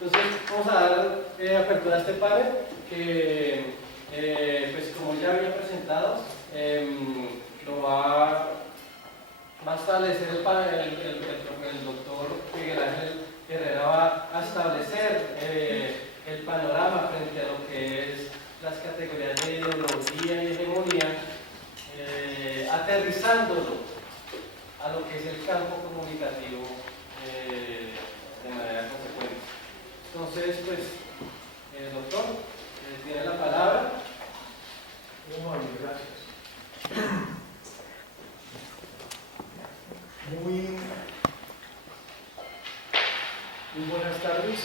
Entonces vamos a dar apertura a este panel que, pues como ya había presentado, lo va a establecer el panel, el doctor Miguel Ángel Herrera va a establecer el panorama frente a lo que es las categorías de ideología y hegemonía, aterrizándolo a lo que es el campo comunicativo de manera consecuente. Entonces, pues, doctor, tiene la palabra. Muy bien, gracias. Muy buenas tardes.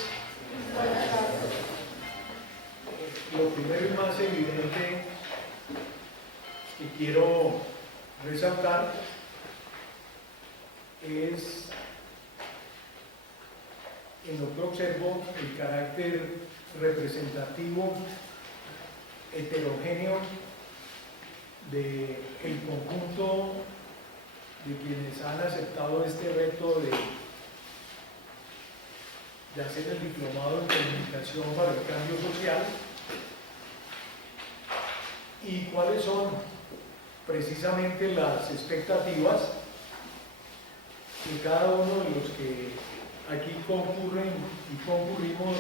Buenas tardes. Lo primero y más evidente que quiero resaltar es en lo que observo el carácter representativo, heterogéneo del conjunto de quienes han aceptado este reto de hacer el diplomado en comunicación para el cambio social y cuáles son precisamente las expectativas que cada uno de los que aquí concurren y concurrimos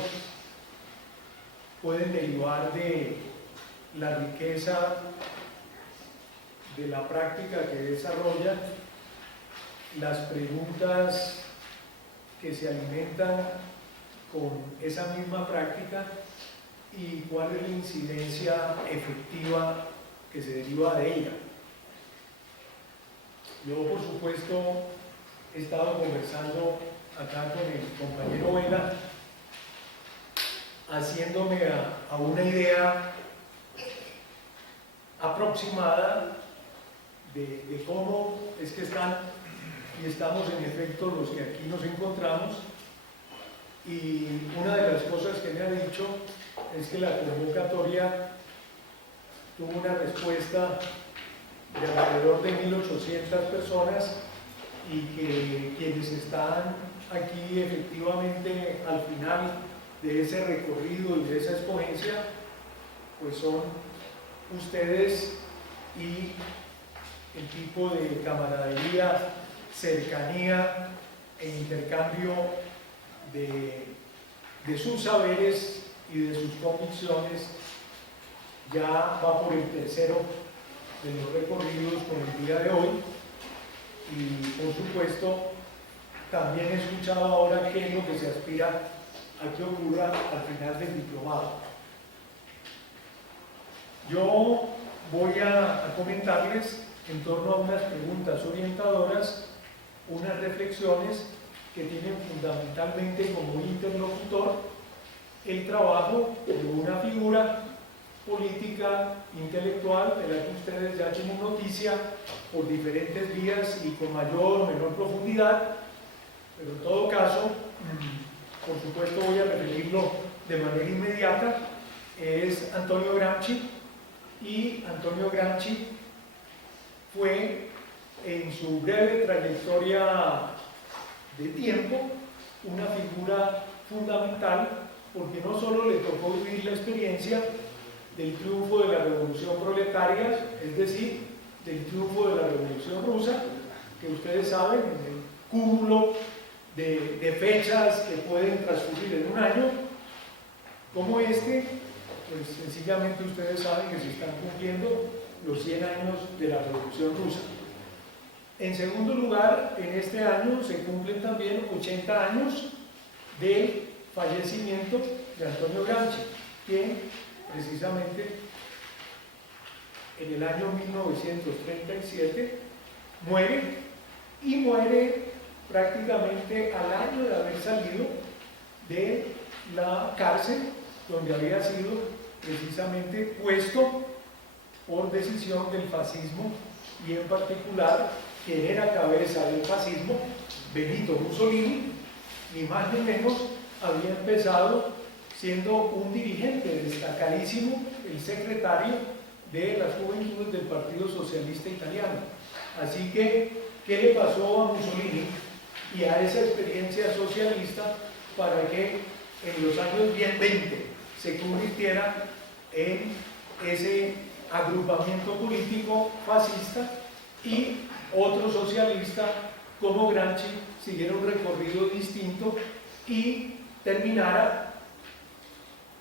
pueden derivar de la riqueza de la práctica que desarrolla, las preguntas que se alimentan con esa misma práctica y cuál es la incidencia efectiva que se deriva de ella. Yo, por supuesto, he estado conversando acá con el compañero Vela, haciéndome a una idea aproximada de cómo es que están y estamos en efecto los que aquí nos encontramos, y una de las cosas que me ha dicho es que la convocatoria tuvo una respuesta de alrededor de 1.800 personas y que quienes están aquí efectivamente al final de ese recorrido y de esa exponencia pues son ustedes y el tipo de camaradería, cercanía e intercambio de sus saberes y de sus convicciones ya va por el tercero de los recorridos con el día de hoy. Y por supuesto también he escuchado ahora qué es lo que se aspira a que ocurra al final del diplomado. Yo voy a comentarles en torno a unas preguntas orientadoras, unas reflexiones que tienen fundamentalmente como interlocutor el trabajo de una figura política, intelectual, de la que ustedes ya tienen noticia por diferentes vías y con mayor o menor profundidad, pero en todo caso, por supuesto voy a referirlo de manera inmediata, es Antonio Gramsci, y Antonio Gramsci fue en su breve trayectoria de tiempo una figura fundamental porque no solo le tocó vivir la experiencia del triunfo de la revolución proletaria, es decir, del triunfo de la revolución rusa, que ustedes saben, en el cúmulo de fechas que pueden transcurrir en un año, como este, pues sencillamente ustedes saben que se están cumpliendo los 100 años de la revolución rusa. En segundo lugar, en este año se cumplen también 80 años del fallecimiento de Antonio Gramsci, quien precisamente en el año 1937 muere, y muere prácticamente al año de haber salido de la cárcel donde había sido precisamente puesto por decisión del fascismo, y en particular quien era cabeza del fascismo, Benito Mussolini, ni más ni menos, había empezado siendo un dirigente destacadísimo, el secretario de las juventudes del Partido Socialista Italiano. Así que, ¿qué le pasó a Mussolini y a esa experiencia socialista para que en los años 20 se convirtiera en ese agrupamiento político fascista y otro socialista como Gramsci siguiera un recorrido distinto y terminara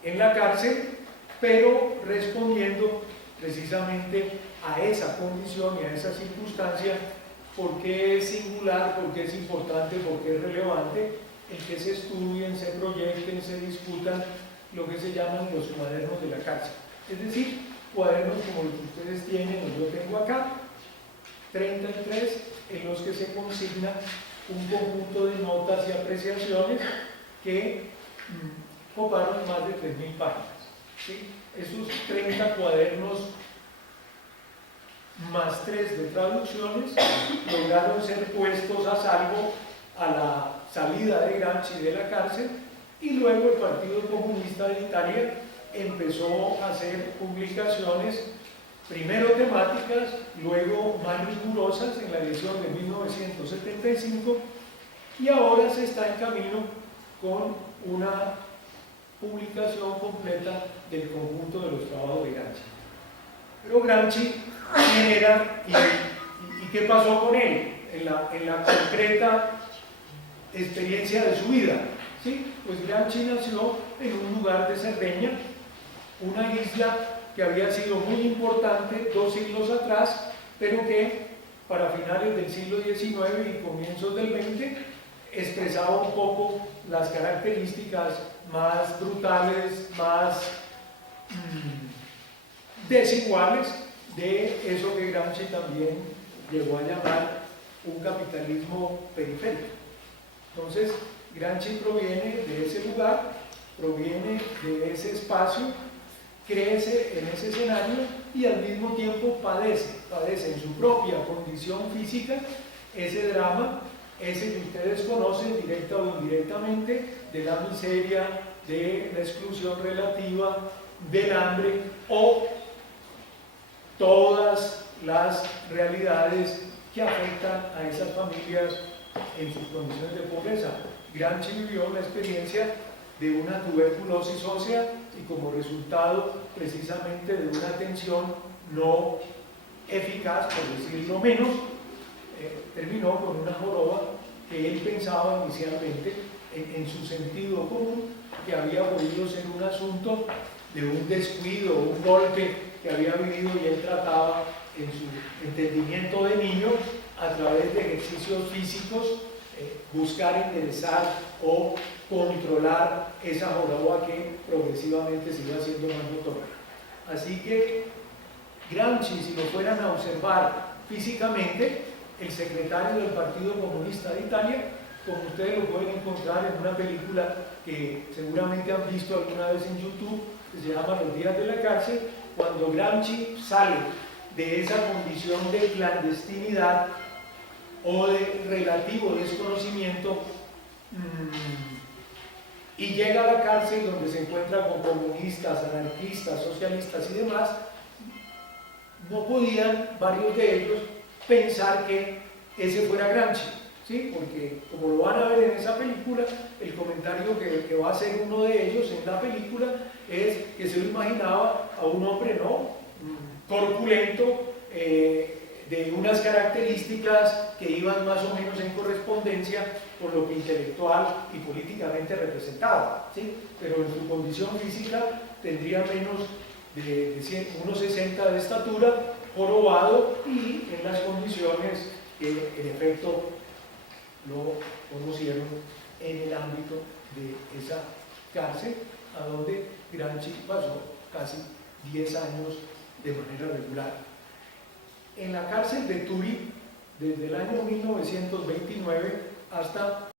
en la cárcel, pero respondiendo precisamente a esa condición y a esa circunstancia, porque es singular, porque es importante, porque es relevante el que se estudien, se proyecten, se discutan lo que se llaman los cuadernos de la cárcel. Es decir, cuadernos como los que ustedes tienen o yo tengo acá, 33, en los que se consigna un conjunto de notas y apreciaciones que coparon más de 3.000 páginas. ¿Sí? Esos 30 cuadernos más 3 de traducciones lograron ser puestos a salvo a la salida de Gramsci de la cárcel, y luego el Partido Comunista de Italia empezó a hacer publicaciones, primero temáticas, luego más rigurosas en la edición de 1975, y ahora se está en camino con una publicación completa del conjunto de los trabajos de Gramsci. Pero Gramsci, ¿quién era y qué pasó con él en la concreta experiencia de su vida? ¿Sí? Pues Gramsci nació en un lugar de Cerdeña, una isla que había sido muy importante 2 siglos atrás, pero que para finales del siglo XIX y comienzos del XX expresaba un poco las características más brutales, más desiguales de eso que Gramsci también llegó a llamar un capitalismo periférico. Entonces, Gramsci proviene de ese lugar, proviene de ese espacio, crece en ese escenario y al mismo tiempo padece en su propia condición física ese drama, ese que ustedes conocen directa o indirectamente, de la miseria, de la exclusión relativa, del hambre o todas las realidades que afectan a esas familias en sus condiciones de pobreza. Gramsci vivió la experiencia de una tuberculosis ósea y como resultado precisamente de una atención no eficaz, por decirlo menos, terminó con una joroba que él pensaba inicialmente en su sentido común que había podido ser un asunto de un descuido, un golpe que había vivido, y él trataba en su entendimiento de niño a través de ejercicios físicos buscar enderezar o controlar esa joroba que progresivamente se iba haciendo más notoria. Así que Gramsci, si lo fueran a observar físicamente, el secretario del Partido Comunista de Italia, como ustedes lo pueden encontrar en una película que seguramente han visto alguna vez en YouTube, que se llama Los días de la cárcel, cuando Gramsci sale de esa condición de clandestinidad o de relativo desconocimiento y llega a la cárcel donde se encuentra con comunistas, anarquistas, socialistas y demás, no podían varios de ellos pensar que ese fuera Gramsci, ¿sí? Porque como lo van a ver en esa película, el comentario que va a hacer uno de ellos en la película es que se lo imaginaba a un hombre corpulento, de unas características que iban más o menos en correspondencia con lo que intelectual y políticamente representaba, ¿sí? Pero en su condición física tendría menos de 1,60 de estatura, jorobado y en las condiciones que en efecto lo conocieron en el ámbito de esa cárcel, a donde Gramsci pasó casi 10 años de manera regular. En la cárcel de Turi, desde el año 1929 hasta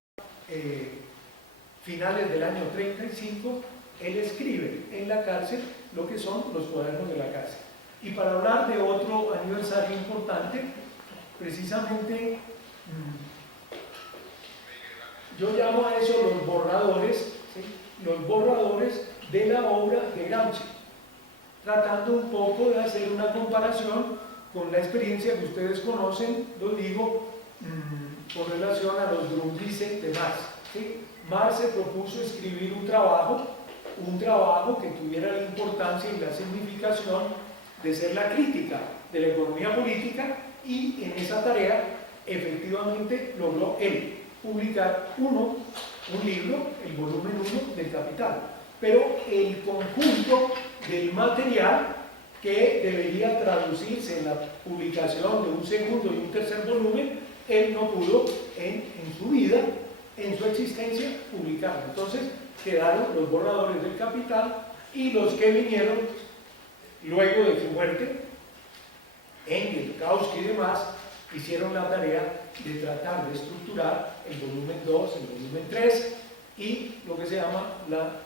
finales del año 35, él escribe en la cárcel lo que son los cuadernos de la cárcel. Y para hablar de otro aniversario importante, precisamente yo llamo a eso los borradores, ¿sí? Los borradores de la obra de Gramsci, tratando un poco de hacer una comparación con la experiencia que ustedes conocen, lo digo, con relación a los Grundrisse de Marx, ¿sí? Marx se propuso escribir un trabajo que tuviera la importancia y la significación de ser la crítica de la economía política, y en esa tarea efectivamente logró él publicar un libro, el volumen 1 del Capital, pero el conjunto del material que debería traducirse en la publicación de un segundo y un tercer volumen, él no pudo en su vida, en su existencia, publicarlo. Entonces quedaron los borradores del Capital, y los que vinieron luego de su muerte, Engels, Kautsky y demás, hicieron la tarea de tratar de estructurar el volumen 2, el volumen 3 y lo que se llama la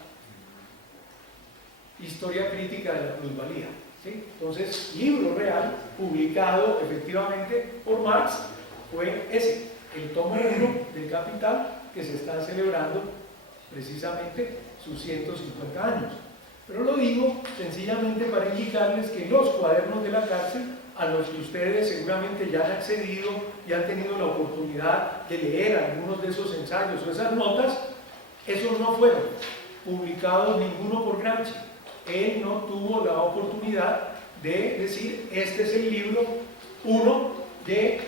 historia crítica de la plusvalía, ¿sí? Entonces, libro real, publicado efectivamente por Marx, fue ese, el tomo 1 del Capital, que se está celebrando precisamente sus 150 años. Pero lo digo sencillamente para indicarles que los cuadernos de la cárcel, a los que ustedes seguramente ya han accedido y han tenido la oportunidad de leer algunos de esos ensayos o esas notas, esos no fueron publicados ninguno por Gramsci. Él no tuvo la oportunidad de decir, este es el libro 1 de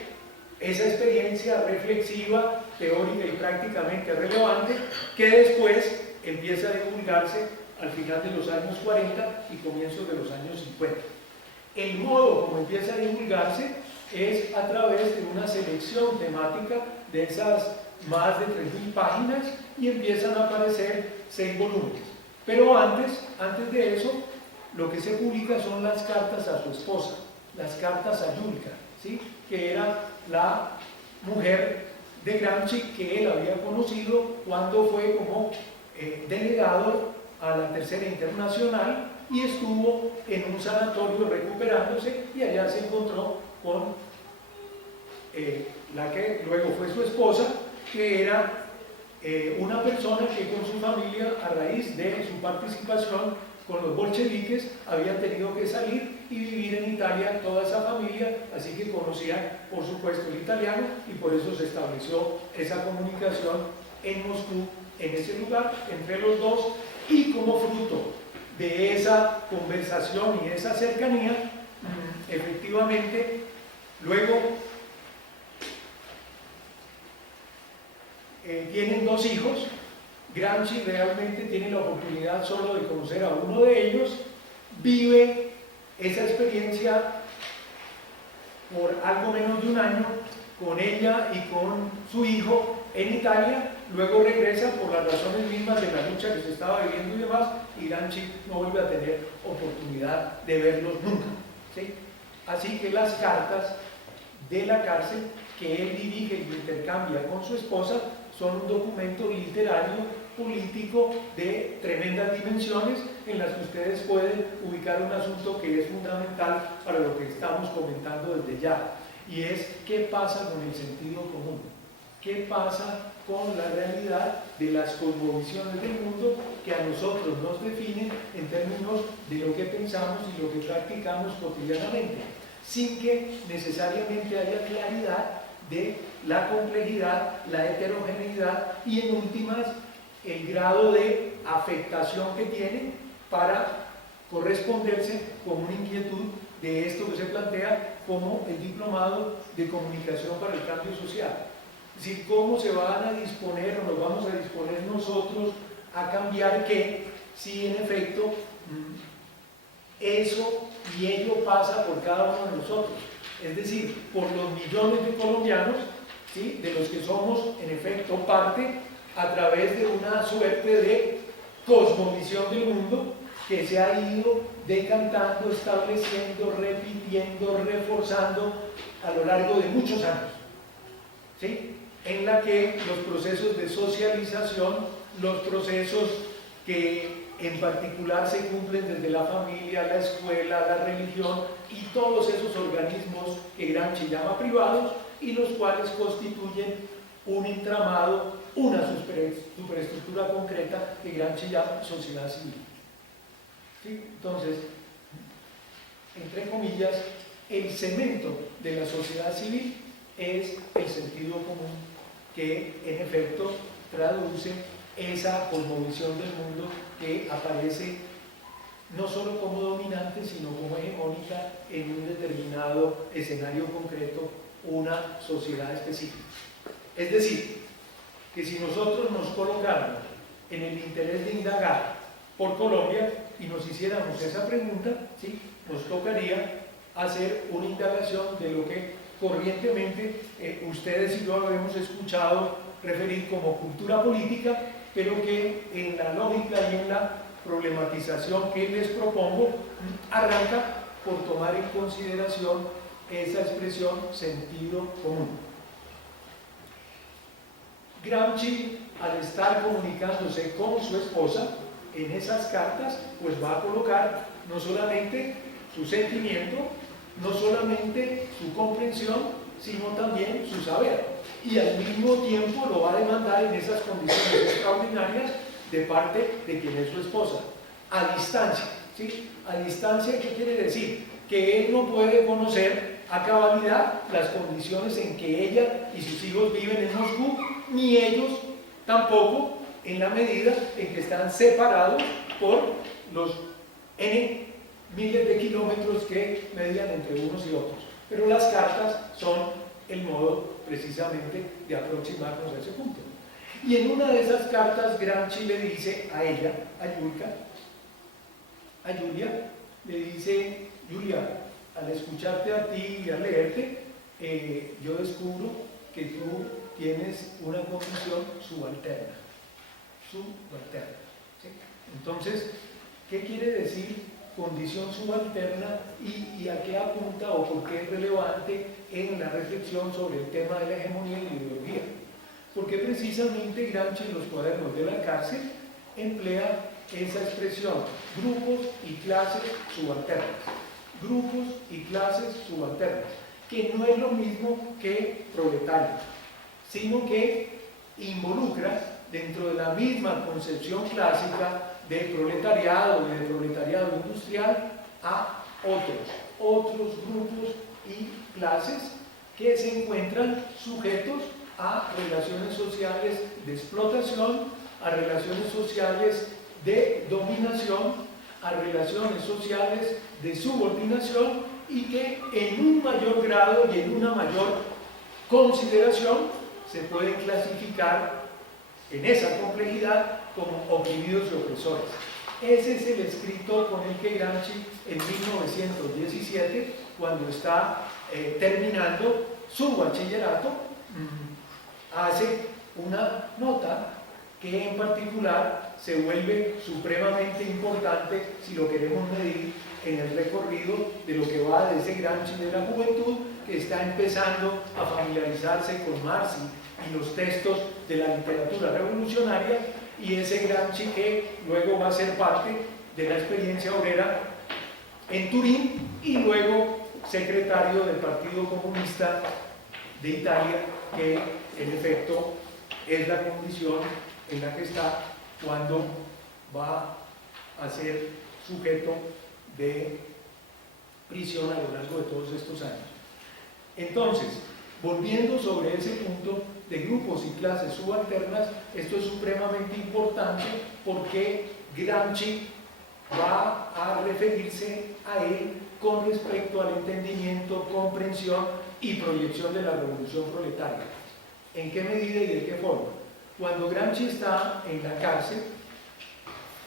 esa experiencia reflexiva, teórica y prácticamente relevante, que después empieza a divulgarse al final de los años 40 y comienzos de los años 50. El modo como empieza a divulgarse es a través de una selección temática de esas más de 3.000 páginas, y empiezan a aparecer 6 volúmenes. Pero antes de eso, lo que se publica son las cartas a su esposa, las cartas a Yulka, ¿sí? Que era la mujer de Gramsci que él había conocido cuando fue como delegado a la Tercera Internacional, y estuvo en un sanatorio recuperándose, y allá se encontró con la que luego fue su esposa, que era una persona que con su familia, a raíz de su participación con los bolcheviques, había tenido que salir y vivir en Italia toda esa familia, así que conocía por supuesto el italiano, y por eso se estableció esa comunicación en Moscú, en ese lugar, entre los dos, y como fruto de esa conversación y esa cercanía, efectivamente, luego tienen 2 hijos. Gramsci realmente tiene la oportunidad solo de conocer a uno de ellos, vive esa experiencia por algo menos de un año con ella y con su hijo en Italia, luego regresa por las razones mismas de la lucha que se estaba viviendo y demás, y Gramsci no vuelve a tener oportunidad de verlos nunca, ¿sí? Así que las cartas de la cárcel que él dirige y intercambia con su esposa son un documento literario, político de tremendas dimensiones, en las que ustedes pueden ubicar un asunto que es fundamental para lo que estamos comentando desde ya, y es qué pasa con el sentido común, qué pasa con la realidad de las cosmovisiones del mundo que a nosotros nos definen en términos de lo que pensamos y lo que practicamos cotidianamente, sin que necesariamente haya claridad de la complejidad, la heterogeneidad y en últimas el grado de afectación que tiene para corresponderse con una inquietud de esto que se plantea como el diplomado de comunicación para el cambio social. Es decir, cómo se van a disponer o nos vamos a disponer nosotros a cambiar qué, si en efecto eso y ello pasa por cada uno de nosotros, es decir, por los millones de colombianos, ¿sí?, de los que somos en efecto parte, a través de una suerte de cosmovisión del mundo que se ha ido decantando, estableciendo, repitiendo, reforzando a lo largo de muchos años, ¿sí?, en la que los procesos de socialización, los procesos que en particular se cumplen desde la familia, la escuela, la religión y todos esos organismos que Gramsci llama privados, y los cuales constituyen un entramado, una superestructura concreta que Gramsci llama sociedad civil. ¿Sí? Entonces, entre comillas, el cemento de la sociedad civil es el sentido común, que en efecto traduce esa cosmovisión del mundo que aparece no solo como dominante, sino como hegemónica en un determinado escenario concreto, una sociedad específica. Es decir, que si nosotros nos colocáramos en el interés de indagar por Colombia y nos hiciéramos esa pregunta, ¿sí?, nos tocaría hacer una indagación de lo que corrientemente ustedes y yo habíamos escuchado referir como cultura política, pero que en la lógica y en la problematización que les propongo arranca por tomar en consideración esa expresión sentido común. Gramsci, al estar comunicándose con su esposa en esas cartas, pues va a colocar no solamente su sentimiento, no solamente su comprensión, sino también su saber, y al mismo tiempo lo va a demandar en esas condiciones extraordinarias de parte de quien es su esposa, a distancia, ¿sí? A distancia, ¿qué quiere decir? Que él no puede conocer a cabalidad las condiciones en que ella y sus hijos viven en Moscú, ni ellos tampoco, en la medida en que están separados por los N miles de kilómetros que median entre unos y otros. Pero las cartas son el modo precisamente de aproximarnos a ese punto. Y en una de esas cartas Gramsci le dice a ella, a Julia, le dice: Julia, al escucharte a ti y al leerte, yo descubro que tú tienes una condición subalterna. ¿Sí? Entonces, ¿qué quiere decir condición subalterna y a qué apunta o por qué es relevante en la reflexión sobre el tema de la hegemonía y la ideología? Porque precisamente Gramsci en los cuadernos de la cárcel emplea esa expresión, grupos y clases subalternas. Grupos y clases subalternas, que no es lo mismo que proletario, sino que involucra dentro de la misma concepción clásica de proletariado y de proletariado industrial a otros grupos y clases que se encuentran sujetos a relaciones sociales de explotación, a relaciones sociales de dominación, a relaciones sociales de subordinación, y que en un mayor grado y en una mayor consideración se pueden clasificar en esa complejidad como oprimidos y opresores. Ese es el escrito con el que Gramsci en 1917, cuando está terminando su bachillerato, hace una nota que en particular se vuelve supremamente importante si lo queremos medir en el recorrido de lo que va de ese Gramsci de la juventud, que está empezando a familiarizarse con Marx y los textos de la literatura revolucionaria, y ese Gramsci que luego va a ser parte de la experiencia obrera en Turín y luego secretario del Partido Comunista de Italia, que en efecto es la condición en la que está cuando va a ser sujeto de prisión a lo largo de todos estos años. Entonces, volviendo sobre ese punto de grupos y clases subalternas, esto es supremamente importante porque Gramsci va a referirse a él con respecto al entendimiento, comprensión y proyección de la revolución proletaria. ¿En qué medida y de qué forma? Cuando Gramsci está en la cárcel,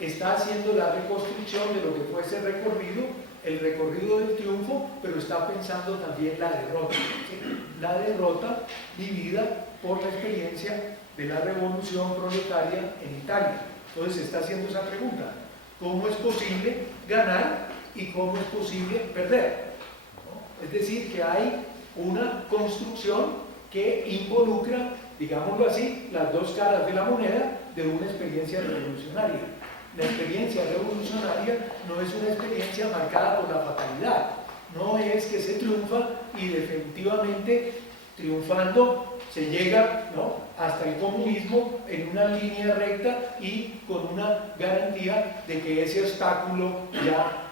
está haciendo la reconstrucción de lo que fue ese recorrido, el recorrido del triunfo, pero está pensando también la derrota, ¿sí? La derrota vivida por la experiencia de la revolución proletaria en Italia. Entonces está haciendo esa pregunta: ¿cómo es posible ganar y cómo es posible perder? ¿No? Es decir, que hay una construcción que involucra, digámoslo así, las dos caras de la moneda de una experiencia revolucionaria. La experiencia revolucionaria no es una experiencia marcada por la fatalidad, no es que se triunfa y definitivamente triunfando se llega, ¿no?, hasta el comunismo en una línea recta y con una garantía de que ese obstáculo ya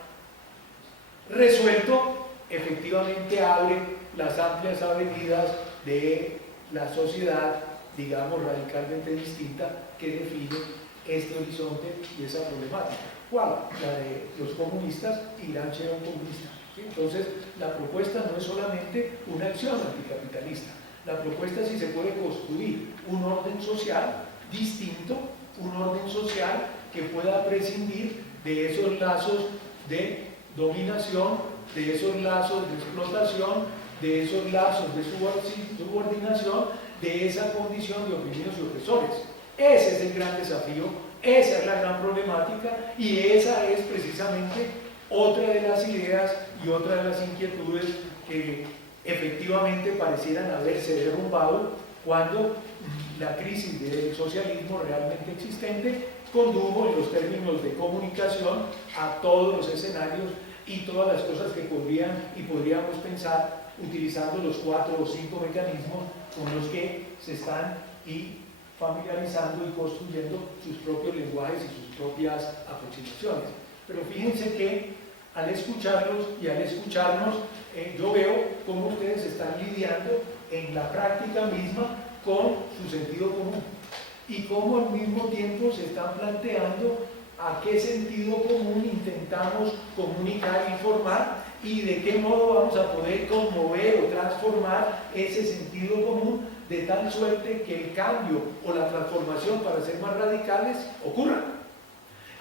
resuelto efectivamente abre las amplias avenidas de la sociedad digamos, radicalmente distinta que define este horizonte y esa problemática. ¿Cuál? La de los comunistas, y Gramsci era un comunista. ¿Sí? Entonces, la propuesta no es solamente una acción anticapitalista. La propuesta es si se puede construir un orden social distinto, un orden social que pueda prescindir de esos lazos de dominación, de esos lazos de explotación, de esos lazos de subordinación, de esa condición de oprimidos y opresores. Ese es el gran desafío, esa es la gran problemática, y esa es precisamente otra de las ideas y otra de las inquietudes que efectivamente parecieran haberse derrumbado cuando la crisis del socialismo realmente existente condujo en los términos de comunicación a todos los escenarios y todas las cosas que podríamos pensar utilizando los 4 o 5 mecanismos con los que se están familiarizando y construyendo sus propios lenguajes y sus propias aproximaciones. Pero fíjense que al escucharlos y al escucharnos, yo veo cómo ustedes están lidiando en la práctica misma con su sentido común y cómo al mismo tiempo se están planteando a qué sentido común intentamos comunicar, informar, y de qué modo vamos a poder conmover o transformar ese sentido común de tal suerte que el cambio o la transformación, para ser más radicales, ocurra.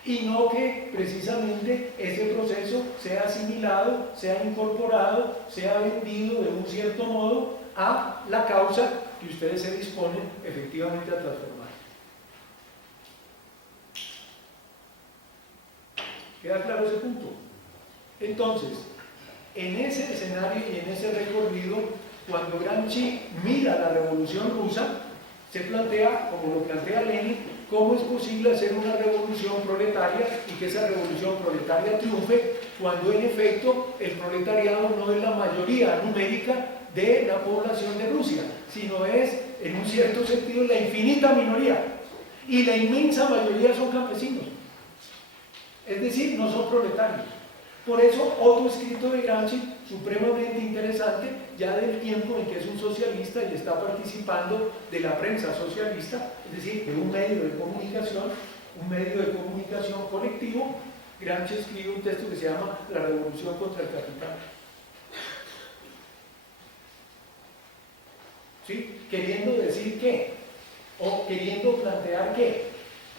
Y no que precisamente ese proceso sea asimilado, sea incorporado, sea vendido de un cierto modo a la causa que ustedes se disponen efectivamente a transformar. ¿Queda claro ese punto? Entonces, en ese escenario y en ese recorrido, cuando Gramsci mira la Revolución Rusa, se plantea, como lo plantea Lenin, cómo es posible hacer una revolución proletaria y que esa revolución proletaria triunfe cuando en efecto el proletariado no es la mayoría numérica de la población de Rusia, sino es, en un cierto sentido, la infinita minoría, y la inmensa mayoría son campesinos, es decir, no son proletarios. Por eso, otro escrito de Gramsci, supremamente interesante, ya del tiempo en que es un socialista y está participando de la prensa socialista, es decir, de un medio de comunicación colectivo. Gramsci escribe un texto que se llama La Revolución contra el Capital. ¿Sí? Queriendo decir qué, o queriendo plantear qué,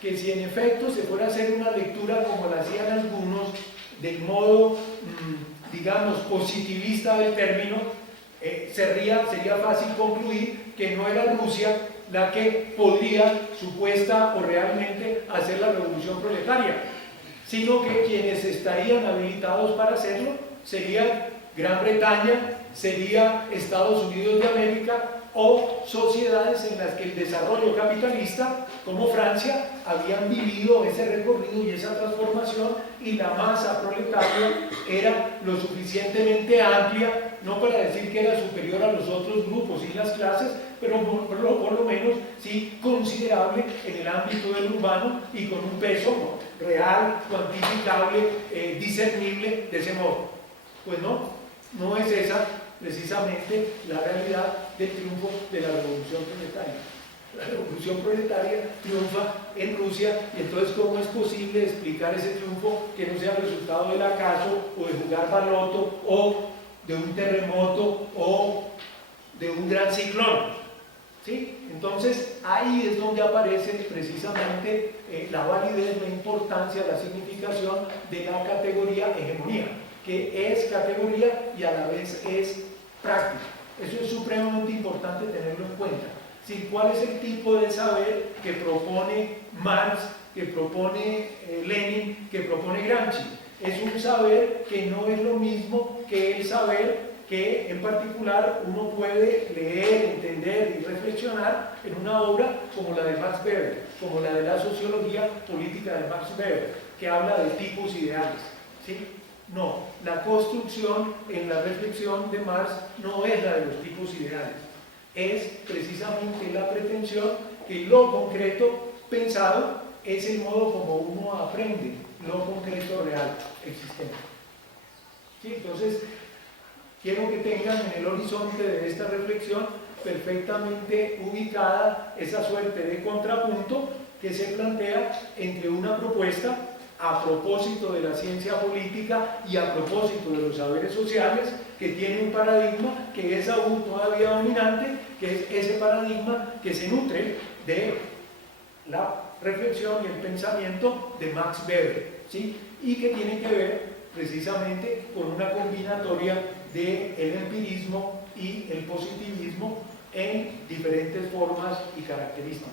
que si en efecto se fuera a hacer una lectura como la hacían algunos, del modo, digamos, positivista del término, sería fácil concluir que no era Rusia la que podría, supuesta o realmente, hacer la revolución proletaria, sino que quienes estarían habilitados para hacerlo serían Gran Bretaña, sería Estados Unidos de América, o sociedades en las que el desarrollo capitalista, como Francia, habían vivido ese recorrido y esa transformación, y la masa proletaria era lo suficientemente amplia, no para decir que era superior a los otros grupos y las clases, pero por lo menos sí considerable en el ámbito del urbano y con un peso real, cuantificable, discernible de ese modo. Pues no es esa precisamente la realidad del triunfo de la revolución proletaria. La revolución proletaria triunfa en Rusia, y entonces ¿cómo es posible explicar ese triunfo que no sea resultado del acaso, o de jugar baloto, o de un terremoto, o de un gran ciclón? ¿Sí? Entonces ahí es donde aparece precisamente la validez, la importancia, la significación de la categoría hegemonía, que es categoría y a la vez es práctica. Eso es supremamente importante tenerlo en cuenta. ¿Sí? ¿Cuál es el tipo de saber que propone Marx, que propone Lenin, que propone Gramsci? Es un saber que no es lo mismo que el saber que en particular uno puede leer, entender y reflexionar en una obra como la de Max Weber, como la de la sociología política de Max Weber, que habla de tipos ideales. ¿Sí? No, la construcción en la reflexión de Marx no es la de los tipos ideales, es precisamente la pretensión que lo concreto pensado es el modo como uno aprende lo concreto real existente. ¿Sí? Entonces, quiero que tengan en el horizonte de esta reflexión perfectamente ubicada esa suerte de contrapunto que se plantea entre una propuesta a propósito de la ciencia política y a propósito de los saberes sociales, que tiene un paradigma que es aún todavía dominante, que es ese paradigma que se nutre de la reflexión y el pensamiento de Max Weber, ¿sí? Y que tiene que ver precisamente con una combinatoria del empirismo y el positivismo en diferentes formas y características.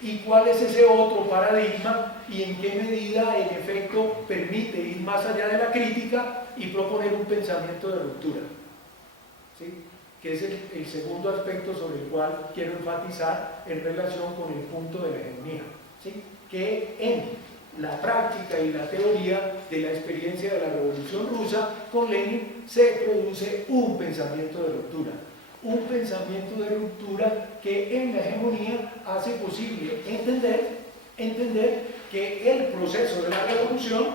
¿Y cuál es ese otro paradigma y en qué medida en efecto permite ir más allá de la crítica y proponer un pensamiento de ruptura? ¿Sí? Que es el segundo aspecto sobre el cual quiero enfatizar en relación con el punto de la hegemonía, ¿sí? Que en la práctica y la teoría de la experiencia de la Revolución Rusa con Lenin se produce un pensamiento de ruptura. Un pensamiento de ruptura que en la hegemonía hace posible entender que el proceso de la revolución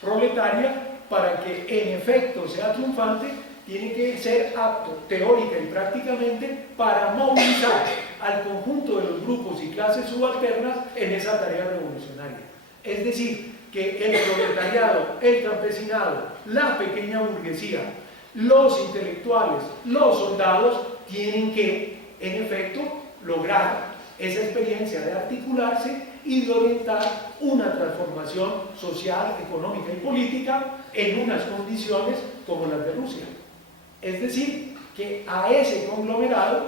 proletaria, para que en efecto sea triunfante, tiene que ser apto teórica y prácticamente para movilizar al conjunto de los grupos y clases subalternas en esa tarea revolucionaria. Es decir, que el proletariado, el campesinado, la pequeña burguesía, los intelectuales, los soldados tienen que, en efecto, lograr esa experiencia de articularse y de orientar una transformación social, económica y política en unas condiciones como las de Rusia. Es decir, que a ese conglomerado,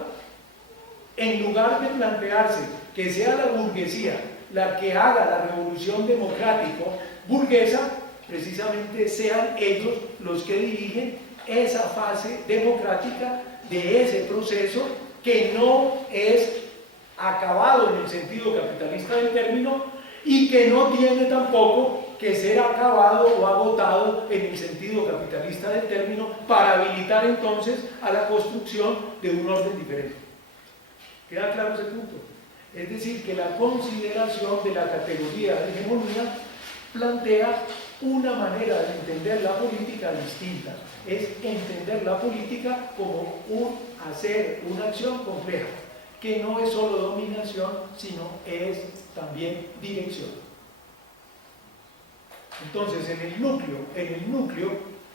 en lugar de plantearse que sea la burguesía la que haga la revolución democrático burguesa, precisamente sean ellos los que dirigen esa fase democrática de ese proceso que no es acabado en el sentido capitalista del término y que no tiene tampoco que ser acabado o agotado en el sentido capitalista del término para habilitar entonces a la construcción de un orden diferente. ¿Queda claro ese punto? Es decir, que la consideración de la categoría de hegemonía plantea una manera de entender la política distinta. Es entender la política como un hacer, una acción compleja, que no es solo dominación, sino es también dirección. Entonces, en el núcleo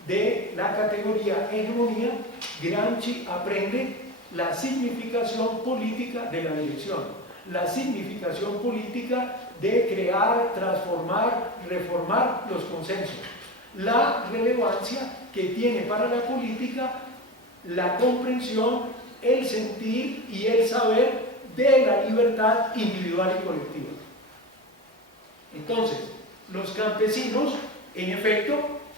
de la categoría hegemonía, Gramsci aprende la significación política de la dirección, la significación política de crear, transformar, reformar los consensos, la relevancia que tiene para la política la comprensión, el sentir y el saber de la libertad individual y colectiva. Entonces, los campesinos, en efecto,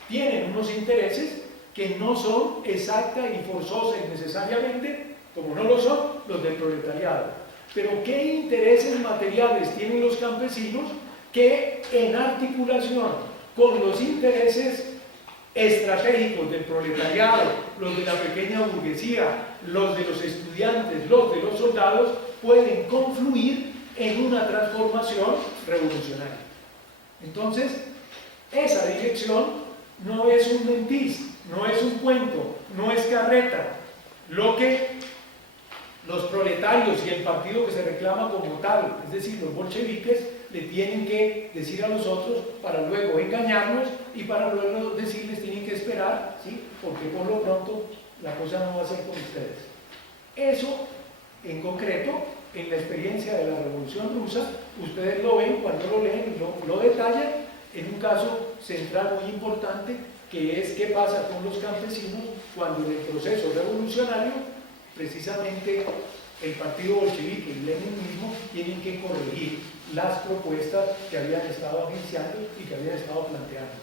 tienen unos intereses que no son exacta y forzosa y necesariamente, como no lo son, los del proletariado. Pero ¿qué intereses materiales tienen los campesinos que en articulación con los intereses estratégicos del proletariado, los de la pequeña burguesía, los de los estudiantes, los de los soldados, pueden confluir en una transformación revolucionaria? Entonces, esa dirección no es un mentiz, no es un cuento, no es carreta. Lo que los proletarios y el partido que se reclama como tal, es decir, los bolcheviques, le tienen que decir a los otros para luego engañarnos y para luego decirles tienen que esperar, ¿sí? Porque por lo pronto la cosa no va a ser con ustedes. Eso, en concreto, en la experiencia de la Revolución Rusa, ustedes lo ven cuando lo leen y lo detallan en un caso central muy importante, que es qué pasa con los campesinos cuando en el proceso revolucionario precisamente el partido bolchevique y Lenin mismo tienen que corregir las propuestas que habían estado agenciando y que habían estado planteando,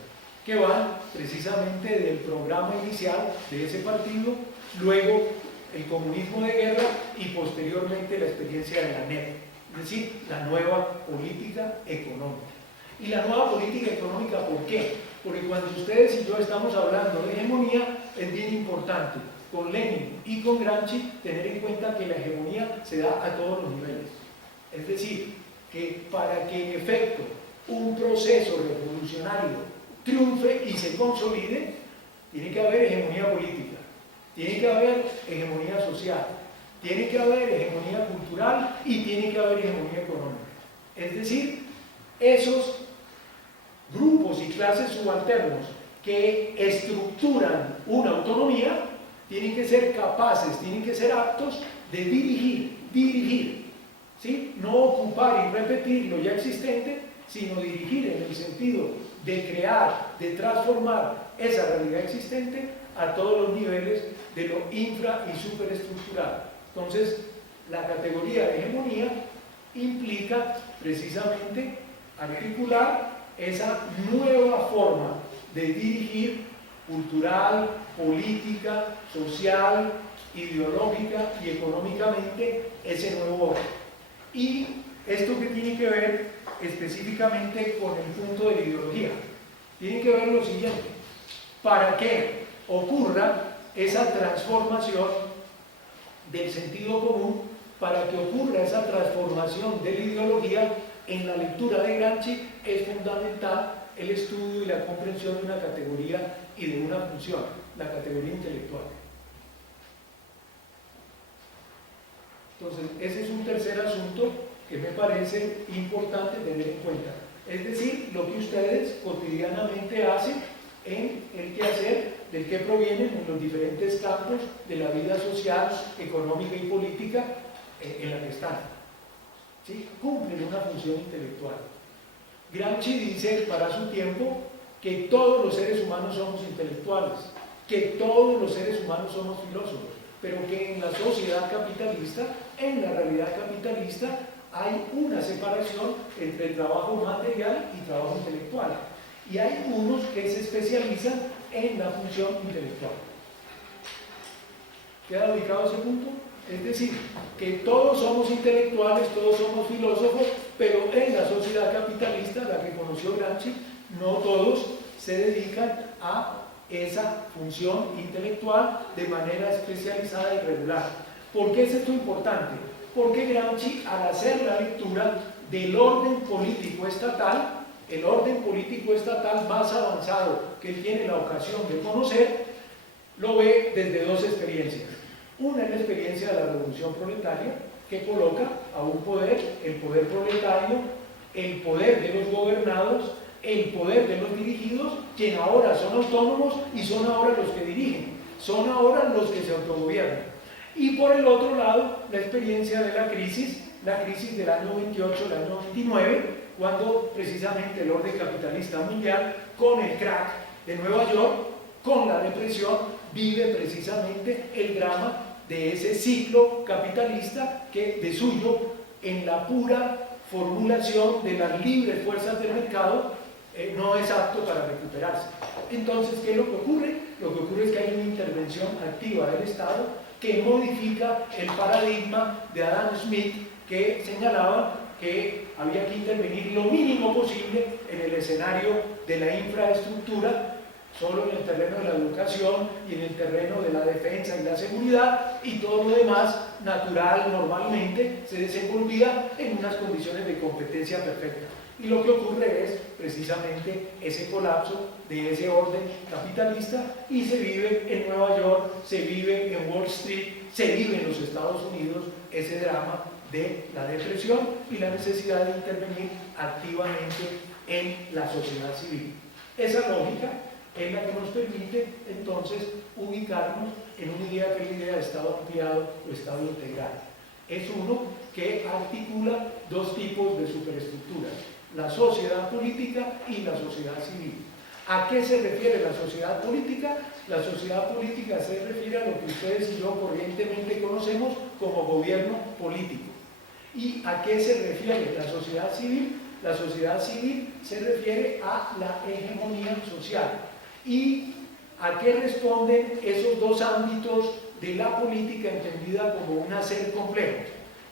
que van precisamente del programa inicial de ese partido, luego el comunismo de guerra y posteriormente la experiencia de la NEP, es decir, la nueva política económica. Y la nueva política económica, ¿por qué? Porque cuando ustedes y yo estamos hablando de hegemonía, es bien importante con Lenin y con Gramsci tener en cuenta que la hegemonía se da a todos los niveles. Es decir, que para que en efecto un proceso revolucionario triunfe y se consolide, tiene que haber hegemonía política, tiene que haber hegemonía social, tiene que haber hegemonía cultural y tiene que haber hegemonía económica. Es decir, esos grupos y clases subalternos que estructuran una autonomía tienen que ser capaces, tienen que ser aptos de dirigir, ¿sí? No ocupar y repetir lo ya existente, sino dirigir en el sentido de crear, de transformar esa realidad existente a todos los niveles de lo infra y superestructural. Entonces, la categoría de hegemonía implica precisamente articular esa nueva forma de dirigir cultural, política, social, ideológica y económicamente ese nuevo orden. Y esto que tiene que ver específicamente con el punto de la ideología, tiene que ver lo siguiente: para que ocurra esa transformación del sentido común, para que ocurra esa transformación de la ideología, en la lectura de Gramsci es fundamental el estudio y la comprensión de una categoría y de una función, la categoría intelectual. Entonces, ese es un tercer asunto que me parece importante tener en cuenta. Es decir, lo que ustedes cotidianamente hacen en el quehacer del que provienen en los diferentes campos de la vida social, económica y política en la que están. ¿Sí? Cumplen una función intelectual. Gramsci dice para su tiempo que todos los seres humanos somos intelectuales, que todos los seres humanos somos filósofos, pero que en la sociedad capitalista, en la realidad capitalista, hay una separación entre el trabajo material y trabajo intelectual. Y hay unos que se especializan en la función intelectual. ¿Queda ubicado ese punto? Es decir, que todos somos intelectuales, todos somos filósofos, pero en la sociedad capitalista, la que conoció Gramsci, no todos se dedican a esa función intelectual de manera especializada y regular. ¿Por qué es esto importante? Porque Gramsci, al hacer la lectura del orden político estatal, el orden político estatal más avanzado que él tiene la ocasión de conocer, lo ve desde dos experiencias. Una es la experiencia de la revolución proletaria, que coloca a un poder, el poder proletario, el poder de los gobernados, el poder de los dirigidos, quien ahora son autónomos y son ahora los que dirigen, son ahora los que se autogobiernan. Y por el otro lado, la experiencia de la crisis del año 28, el año 29, cuando precisamente el orden capitalista mundial, con el crack de Nueva York, con la depresión, vive precisamente el drama de ese ciclo capitalista que de suyo, en la pura formulación de las libres fuerzas del mercado, no es apto para recuperarse. Entonces, ¿qué es lo que ocurre? Lo que ocurre es que hay una intervención activa del Estado que modifica el paradigma de Adam Smith, que señalaba que había que intervenir lo mínimo posible en el escenario de la infraestructura, solo en el terreno de la educación y en el terreno de la defensa y la seguridad, y todo lo demás, natural, normalmente, se desenvolvía en unas condiciones de competencia perfecta. Y lo que ocurre es precisamente ese colapso de ese orden capitalista, y se vive en Nueva York, se vive en Wall Street, se vive en los Estados Unidos ese drama de la depresión y la necesidad de intervenir activamente en la sociedad civil. Esa lógica es la que nos permite entonces ubicarnos en una idea que es la idea de Estado ampliado o Estado integral. Es uno que articula dos tipos de superestructuras: la sociedad política y la sociedad civil. ¿A qué se refiere la sociedad política? La sociedad política se refiere a lo que ustedes y yo corrientemente conocemos como gobierno político. ¿Y a qué se refiere la sociedad civil? La sociedad civil se refiere a la hegemonía social. ¿Y a qué responden esos dos ámbitos de la política entendida como un hacer complejo?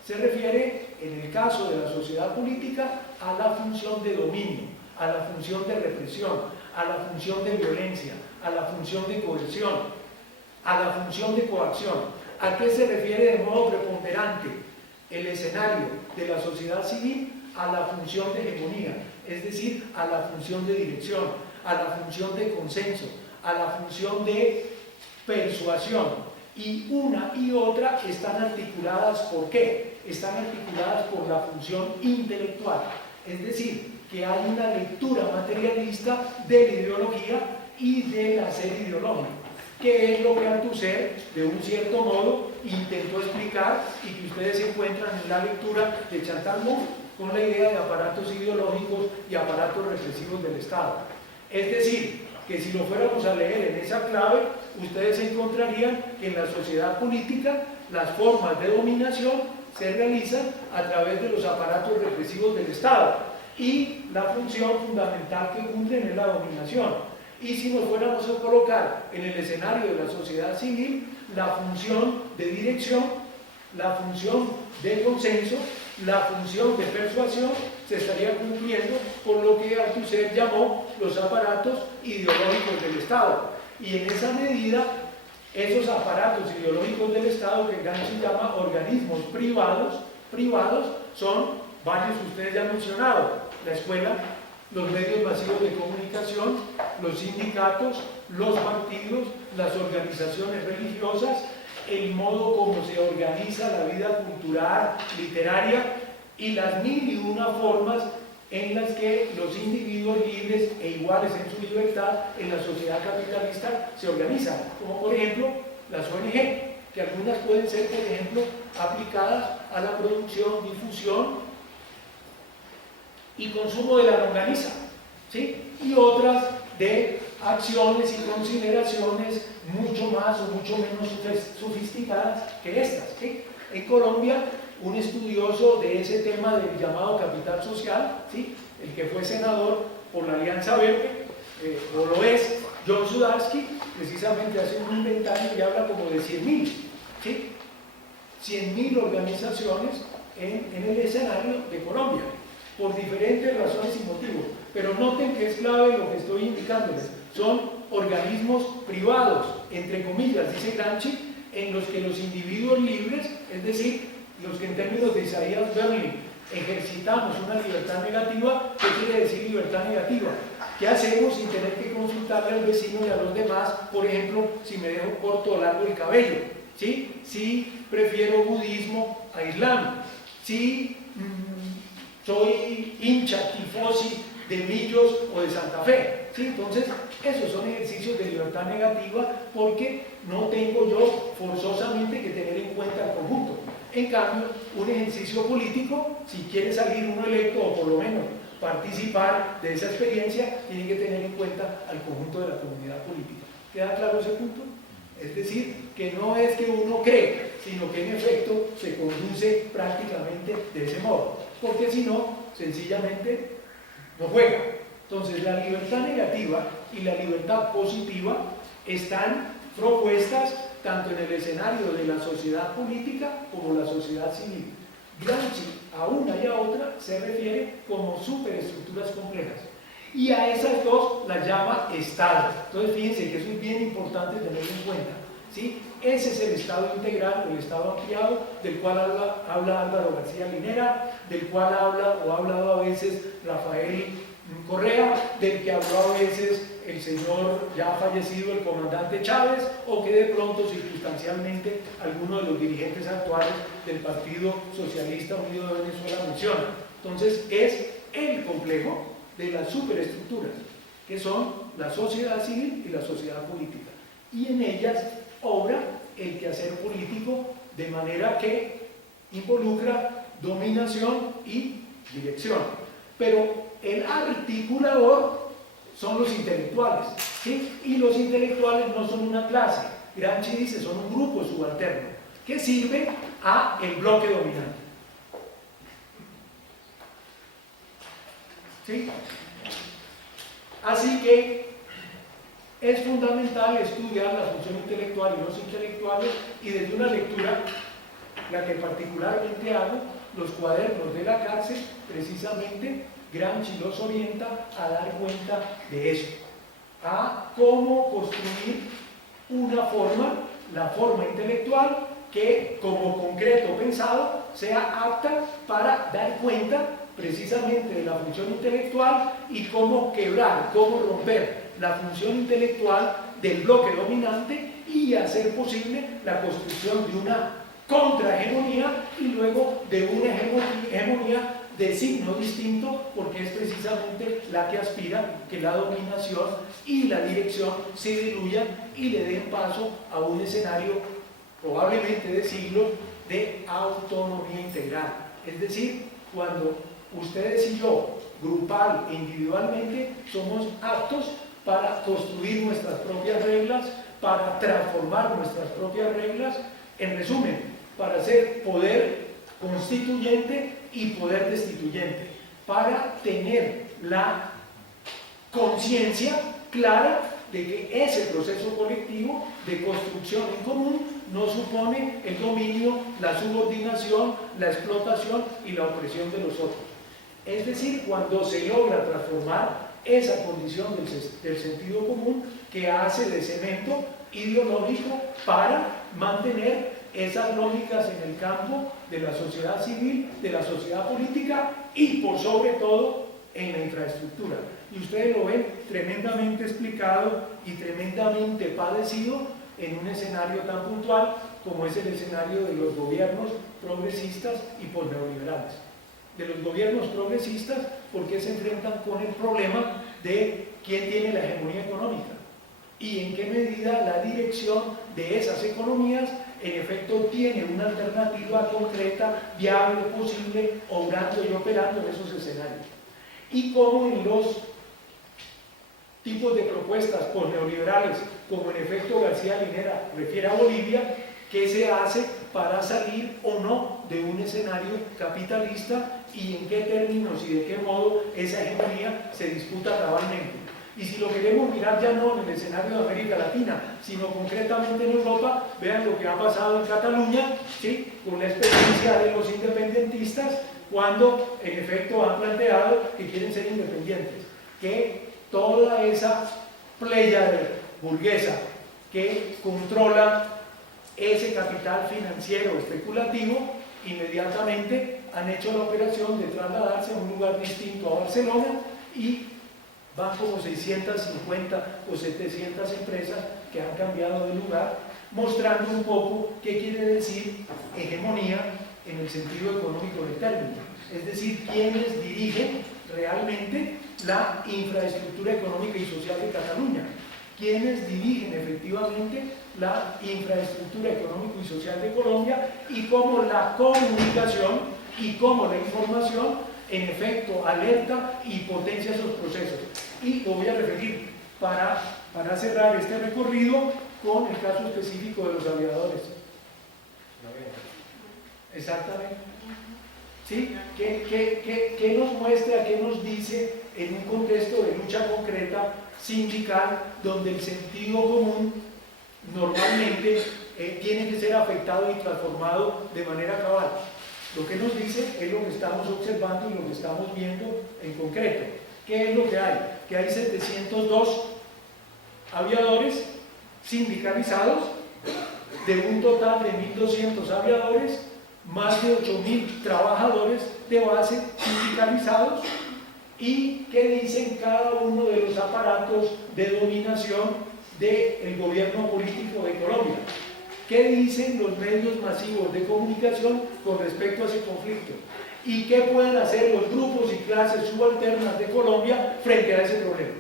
Se refiere, en el caso de la sociedad política, a la función de dominio, a la función de represión, a la función de violencia, a la función de coerción, a la función de coacción. ¿A qué se refiere de modo preponderante el escenario de la sociedad civil? A la función de hegemonía, es decir, a la función de dirección, a la función de consenso, a la función de persuasión. Y una y otra están articuladas, ¿por qué? Están articuladas por la función intelectual. Es decir, que hay una lectura materialista de la ideología y del hacer ideológico, que es lo que Althusser, de un cierto modo, intentó explicar y que ustedes encuentran en la lectura de Chantal Mouffe con la idea de aparatos ideológicos y aparatos represivos del Estado. Es decir, que si lo fuéramos a leer en esa clave, ustedes encontrarían que en la sociedad política las formas de dominación se realizan a través de los aparatos represivos del Estado y la función fundamental que cumplen es la dominación. Y si nos fuéramos a colocar en el escenario de la sociedad civil, la función de dirección, la función de consenso, la función de persuasión se estaría cumpliendo por lo que Althusser llamó los aparatos ideológicos del Estado. Y en esa medida, esos aparatos ideológicos del Estado, que Gramsci llama organismos privados, son varios que ustedes ya han mencionado: la escuela, los medios masivos de comunicación, los sindicatos, los partidos, las organizaciones religiosas, el modo como se organiza la vida cultural, literaria y las mil y una formas en las que los individuos libres e iguales en su libertad en la sociedad capitalista se organizan, como por ejemplo las ONG, que algunas pueden ser, por ejemplo, aplicadas a la producción, difusión y consumo de la longaniza, ¿sí? Y otras de acciones y consideraciones mucho más o mucho menos sofisticadas que estas, ¿sí? En Colombia, un estudioso de ese tema del llamado capital social, ¿sí?, el que fue senador por la Alianza Verde, o lo es, John Sudarsky, precisamente hace un inventario y habla como de 100.000, ¿sí? 100.000 organizaciones en el escenario de Colombia, por diferentes razones y motivos. Pero noten que es clave lo que estoy indicándoles. Son organismos privados, entre comillas, dice Gramsci, en los que los individuos libres, es decir, los que en términos de Isaiah Berlin ejercitamos una libertad negativa. ¿Qué quiere decir libertad negativa? ¿Qué hacemos sin tener que consultarle al vecino y a los demás, por ejemplo, si me dejo corto o largo el cabello? ¿Sí? Si prefiero budismo a islam, si soy hincha, tifosi de Millos o de Santa Fe, ¿sí? Entonces, esos son ejercicios de libertad negativa porque no tengo yo forzosamente que tener en cuenta el conjunto. En cambio, un ejercicio político, si quiere salir uno electo o por lo menos participar de esa experiencia, tiene que tener en cuenta al conjunto de la comunidad política. ¿Queda claro ese punto? Es decir, que no es que uno cree, sino que en efecto se conduce prácticamente de ese modo, porque si no, sencillamente no juega. Entonces, la libertad negativa y la libertad positiva están propuestas tanto en el escenario de la sociedad política como la sociedad civil. Gramsci a una y a otra se refiere como superestructuras complejas, y a esas dos las llama Estado. Entonces fíjense que eso es bien importante tenerlo en cuenta, ¿sí? Ese es el Estado integral o el Estado ampliado, del cual habla Álvaro García Linera, del cual habla o ha hablado a veces Rafael Correa, del que habló a veces el señor ya fallecido, el comandante Chávez, o que de pronto circunstancialmente alguno de los dirigentes actuales del Partido Socialista Unido de Venezuela menciona. Entonces es el complejo de las superestructuras, que son la sociedad civil y la sociedad política, y en ellas obra el quehacer político de manera que involucra dominación y dirección. Pero el articulador son los intelectuales, ¿sí? Y los intelectuales no son una clase. Gramsci dice, son un grupo subalterno que sirve a el bloque dominante, ¿sí? Así que es fundamental estudiar la función intelectual y los intelectuales, y desde una lectura, la que particularmente hago, los cuadernos de la cárcel, precisamente Gramsci los orienta a dar cuenta de eso, a cómo construir una forma, la forma intelectual, que como concreto pensado sea apta para dar cuenta precisamente de la función intelectual y cómo quebrar, cómo romper la función intelectual del bloque dominante y hacer posible la construcción de una contrahegemonía y luego de una hegemonía de signo distinto, porque es precisamente la que aspira que la dominación y la dirección se diluyan y le den paso a un escenario probablemente de siglos de autonomía integral. Es decir, cuando ustedes y yo, grupal e individualmente, somos aptos para construir nuestras propias reglas, para transformar nuestras propias reglas, en resumen, para ser poder constituyente y poder destituyente, para tener la conciencia clara de que ese proceso colectivo de construcción en común no supone el dominio, la subordinación, la explotación y la opresión de los otros. Es decir, cuando se logra transformar esa condición del sentido común que hace de cemento ideológico para mantener esas lógicas en el campo de la sociedad civil, de la sociedad política y por sobre todo en la infraestructura. Y ustedes lo ven tremendamente explicado y tremendamente padecido en un escenario tan puntual como es el escenario de los gobiernos progresistas y posneoliberales. De los gobiernos progresistas, porque se enfrentan con el problema de quién tiene la hegemonía económica y en qué medida la dirección de esas economías en efecto tiene una alternativa concreta, viable, posible, obrando y operando en esos escenarios. Y cómo en los tipos de propuestas posneoliberales, como en efecto García Linera refiere a Bolivia, qué se hace para salir o no de un escenario capitalista y en qué términos y de qué modo esa hegemonía se disputa gradualmente. Y si lo queremos mirar ya no en el escenario de América Latina, sino concretamente en Europa, vean lo que ha pasado en Cataluña, ¿sí?, con la experiencia de los independentistas, cuando en efecto han planteado que quieren ser independientes, que toda esa pléyade burguesa que controla ese capital financiero especulativo, inmediatamente han hecho la operación de trasladarse a un lugar distinto a Barcelona y van como 650 o 700 empresas que han cambiado de lugar, mostrando un poco qué quiere decir hegemonía en el sentido económico del término. Es decir, quienes dirigen realmente la infraestructura económica y social de Cataluña, quienes dirigen efectivamente la infraestructura económica y social de Colombia y cómo la comunicación y cómo la información en efecto alerta y potencia esos procesos. Y lo voy a referir para cerrar este recorrido con el caso específico de los aviadores. Exactamente. ¿Sí? ¿Qué nos muestra, qué nos dice en un contexto de lucha concreta sindical donde el sentido común normalmente tiene que ser afectado y transformado de manera cabal? Lo que nos dice es lo que estamos observando y lo que estamos viendo en concreto. ¿Qué es lo que hay? Que hay 702 aviadores sindicalizados, de un total de 1.200 aviadores, más de 8.000 trabajadores de base sindicalizados, y qué dicen cada uno de los aparatos de dominación del gobierno político de Colombia. ¿Qué dicen los medios masivos de comunicación con respecto a ese conflicto? ¿Y qué pueden hacer los grupos y clases subalternas de Colombia frente a ese problema?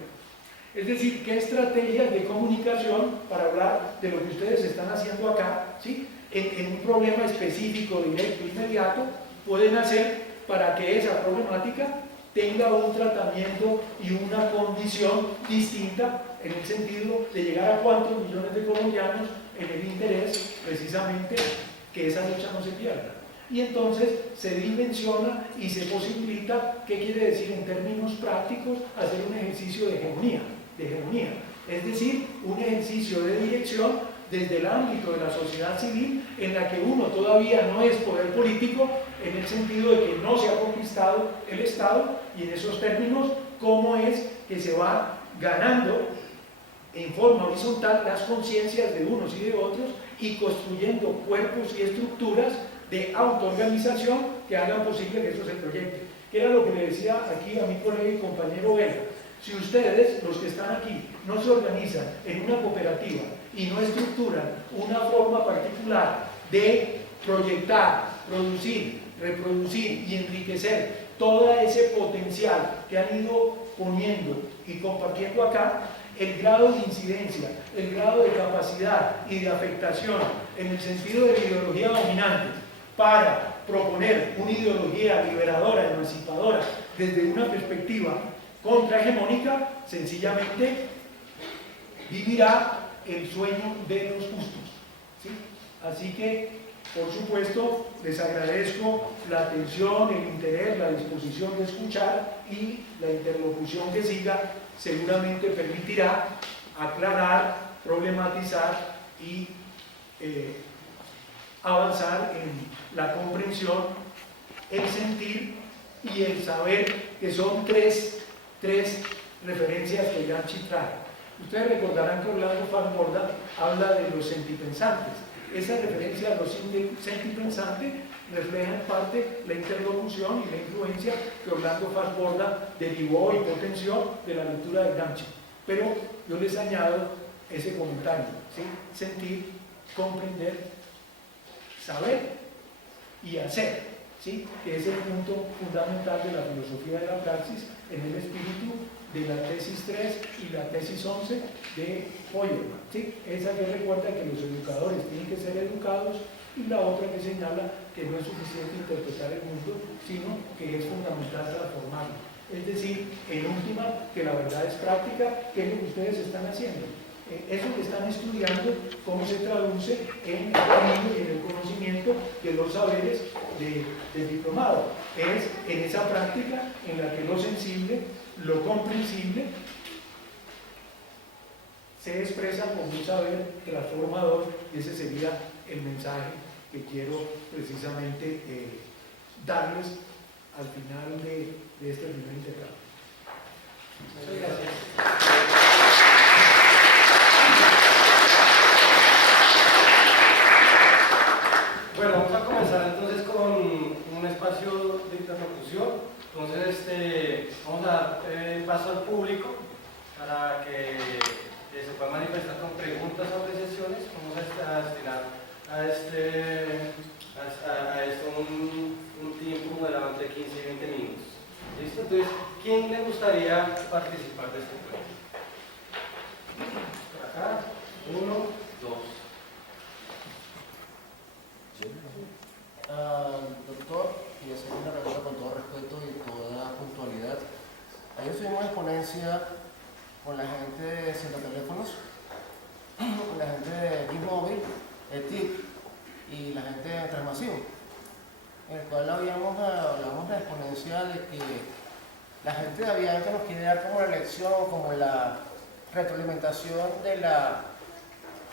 Es decir, ¿qué estrategias de comunicación, para hablar de lo que ustedes están haciendo acá, ¿sí?, en un problema específico, directo, inmediato, pueden hacer para que esa problemática tenga un tratamiento y una condición distinta en el sentido de llegar a cuántos millones de colombianos en el interés precisamente que esa lucha no se pierda? Y entonces se dimensiona y se posibilita, ¿qué quiere decir en términos prácticos? Hacer un ejercicio de hegemonía, es decir, un ejercicio de dirección desde el ámbito de la sociedad civil, en la que uno todavía no es poder político, en el sentido de que no se ha conquistado el Estado, y en esos términos, cómo es que se va ganando en forma horizontal las conciencias de unos y de otros, y construyendo cuerpos y estructuras de autoorganización que hagan posible que eso se proyecte. Que era lo que le decía aquí a mi colega y compañero Vela. Si ustedes, los que están aquí, no se organizan en una cooperativa y no estructuran una forma particular de proyectar, producir, reproducir y enriquecer todo ese potencial que han ido poniendo y compartiendo acá, el grado de incidencia, el grado de capacidad y de afectación en el sentido de la ideología dominante para proponer una ideología liberadora, emancipadora, desde una perspectiva contrahegemónica, sencillamente vivirá el sueño de los justos, ¿sí? Así que, por supuesto, les agradezco la atención, el interés, la disposición de escuchar, y la interlocución que siga seguramente permitirá aclarar, problematizar y avanzar en la comprensión, el sentir y el saber, que son tres referencias que Gramsci trae. Ustedes recordarán que Orlando Fast-Borda habla de los sentipensantes. Esa referencia a los sentipensantes refleja en parte la interlocución y la influencia que Orlando Fast-Borda derivó y potenció de la lectura de Gramsci. Pero yo les añado ese comentario, ¿sí? Sentir, comprender, saber y hacer, ¿sí? Que es el punto fundamental de la filosofía de la praxis en el espíritu de la tesis 3 y la tesis 11 de Feuerman, ¿sí? Esa que recuerda que los educadores tienen que ser educados, y la otra que señala que no es suficiente interpretar el mundo, sino que es fundamental transformarlo. Es decir, en última, que la verdad es práctica, que es lo que ustedes están haciendo. Eso que están estudiando, cómo se traduce en el camino y en el conocimiento de los saberes del diplomado. Es en esa práctica en la que lo sensible, lo comprensible, se expresa como un saber transformador, y ese sería el mensaje que quiero precisamente darles al final de este primer intercambio. Muchas gracias. Bueno, vamos a comenzar entonces con un espacio de interlocución. Entonces, vamos a dar paso al público para que se pueda manifestar con preguntas o apreciaciones. Vamos a destinar a esto un tiempo de 15 y 20 minutos. ¿Listo? Entonces, ¿quién le gustaría participar de este encuentro? Por acá, 1, 2. Doctor, y hacer una pregunta con todo respeto y toda puntualidad. Ayer tuvimos una exponencia con la gente de Centro Teléfonos, con la gente de T-Mobile, ETIC y la gente de Transmasivo, en el cual hablamos de la exponencia de que la gente de Avianca nos quiere dar como la lección, como la retroalimentación de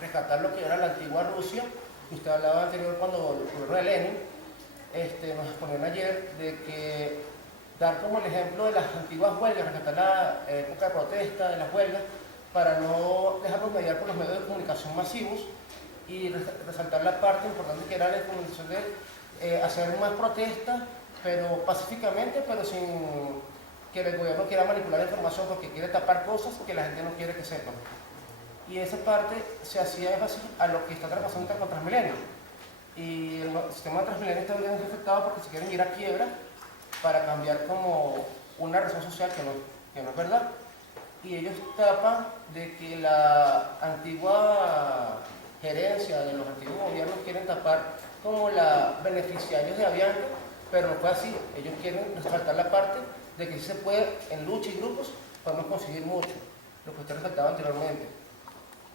rescatar lo que era la antigua Rusia. Usted hablaba anterior cuando el gobierno de Lenin nos exponían ayer de que dar como el ejemplo de las antiguas huelgas, rescatar la época de protesta de las huelgas para no dejarnos mediar por los medios de comunicación masivos, y resaltar la parte importante que era la comunicación de hacer más protestas, pero pacíficamente, pero sin que el gobierno quiera manipular la información porque quiere tapar cosas que la gente no quiere que sepan. Y esa parte se hacía énfasis a lo que está pasando con Transmilenio. Y el sistema de Transmilenio está bien afectado porque se quieren ir a quiebra para cambiar como una razón social que no es verdad. Y ellos tapan de que la antigua gerencia de los antiguos gobiernos quieren tapar como la beneficiarios de Avianca, pero no fue así. Ellos quieren resaltar la parte de que si se puede, en lucha y grupos, podemos conseguir mucho, lo que usted resaltaba anteriormente.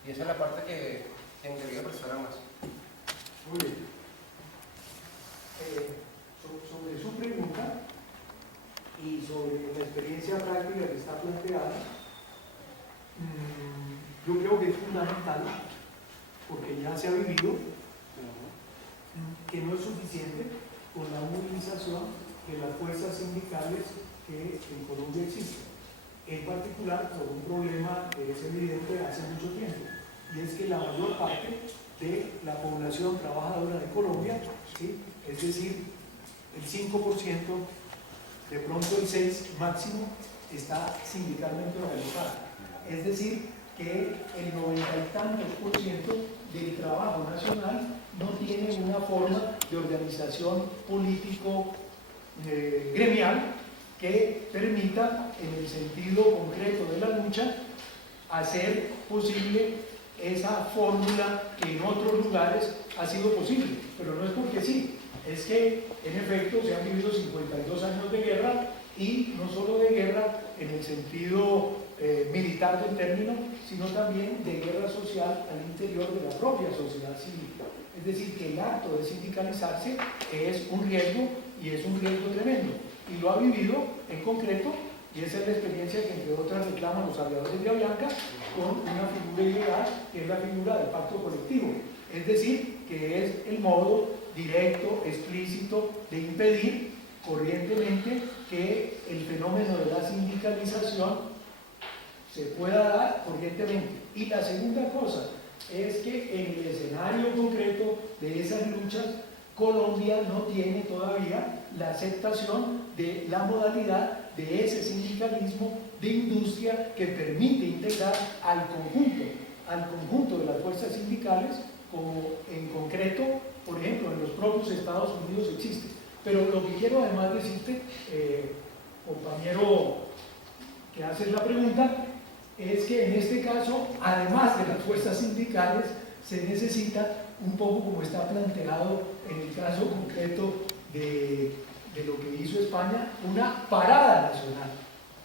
Y esa es la parte que me quería precisar más. Muy bien. Sobre su pregunta y sobre la experiencia práctica que está planteada, yo creo que es fundamental, porque ya se ha vivido, que no es suficiente con la movilización de las fuerzas sindicales que en Colombia existen. En particular por un problema que es evidente hace mucho tiempo, y es que la mayor parte de la población trabajadora de Colombia, ¿sí?, es decir, el 5%, de pronto el 6% máximo, está sindicalmente organizada. Es decir, que el 90 y tantos % del trabajo nacional no tiene una forma de organización político gremial que permita, en el sentido concreto de la lucha, hacer posible esa fórmula que en otros lugares ha sido posible. Pero no es porque sí, es que en efecto se han vivido 52 años de guerra, y no solo de guerra en el sentido militar del término, sino también de guerra social al interior de la propia sociedad civil. Es decir, que el acto de sindicalizarse es un riesgo, y es un riesgo tremendo, y lo ha vivido en concreto, y esa es la experiencia que entre otras reclaman los aviadores de Avianca con una figura ideal, que es la figura del pacto colectivo. Es decir, que es el modo directo, explícito de impedir corrientemente que el fenómeno de la sindicalización se pueda dar corrientemente. Y la segunda cosa es que en el escenario concreto de esas luchas, Colombia no tiene todavía la aceptación de la modalidad de ese sindicalismo de industria que permite integrar al conjunto de las fuerzas sindicales, como en concreto, por ejemplo, en los propios Estados Unidos existe. Pero lo que quiero además decirte, compañero que haces la pregunta, es que en este caso, además de las fuerzas sindicales, se necesita un poco, como está planteado en el caso concreto de lo que hizo España, una parada nacional.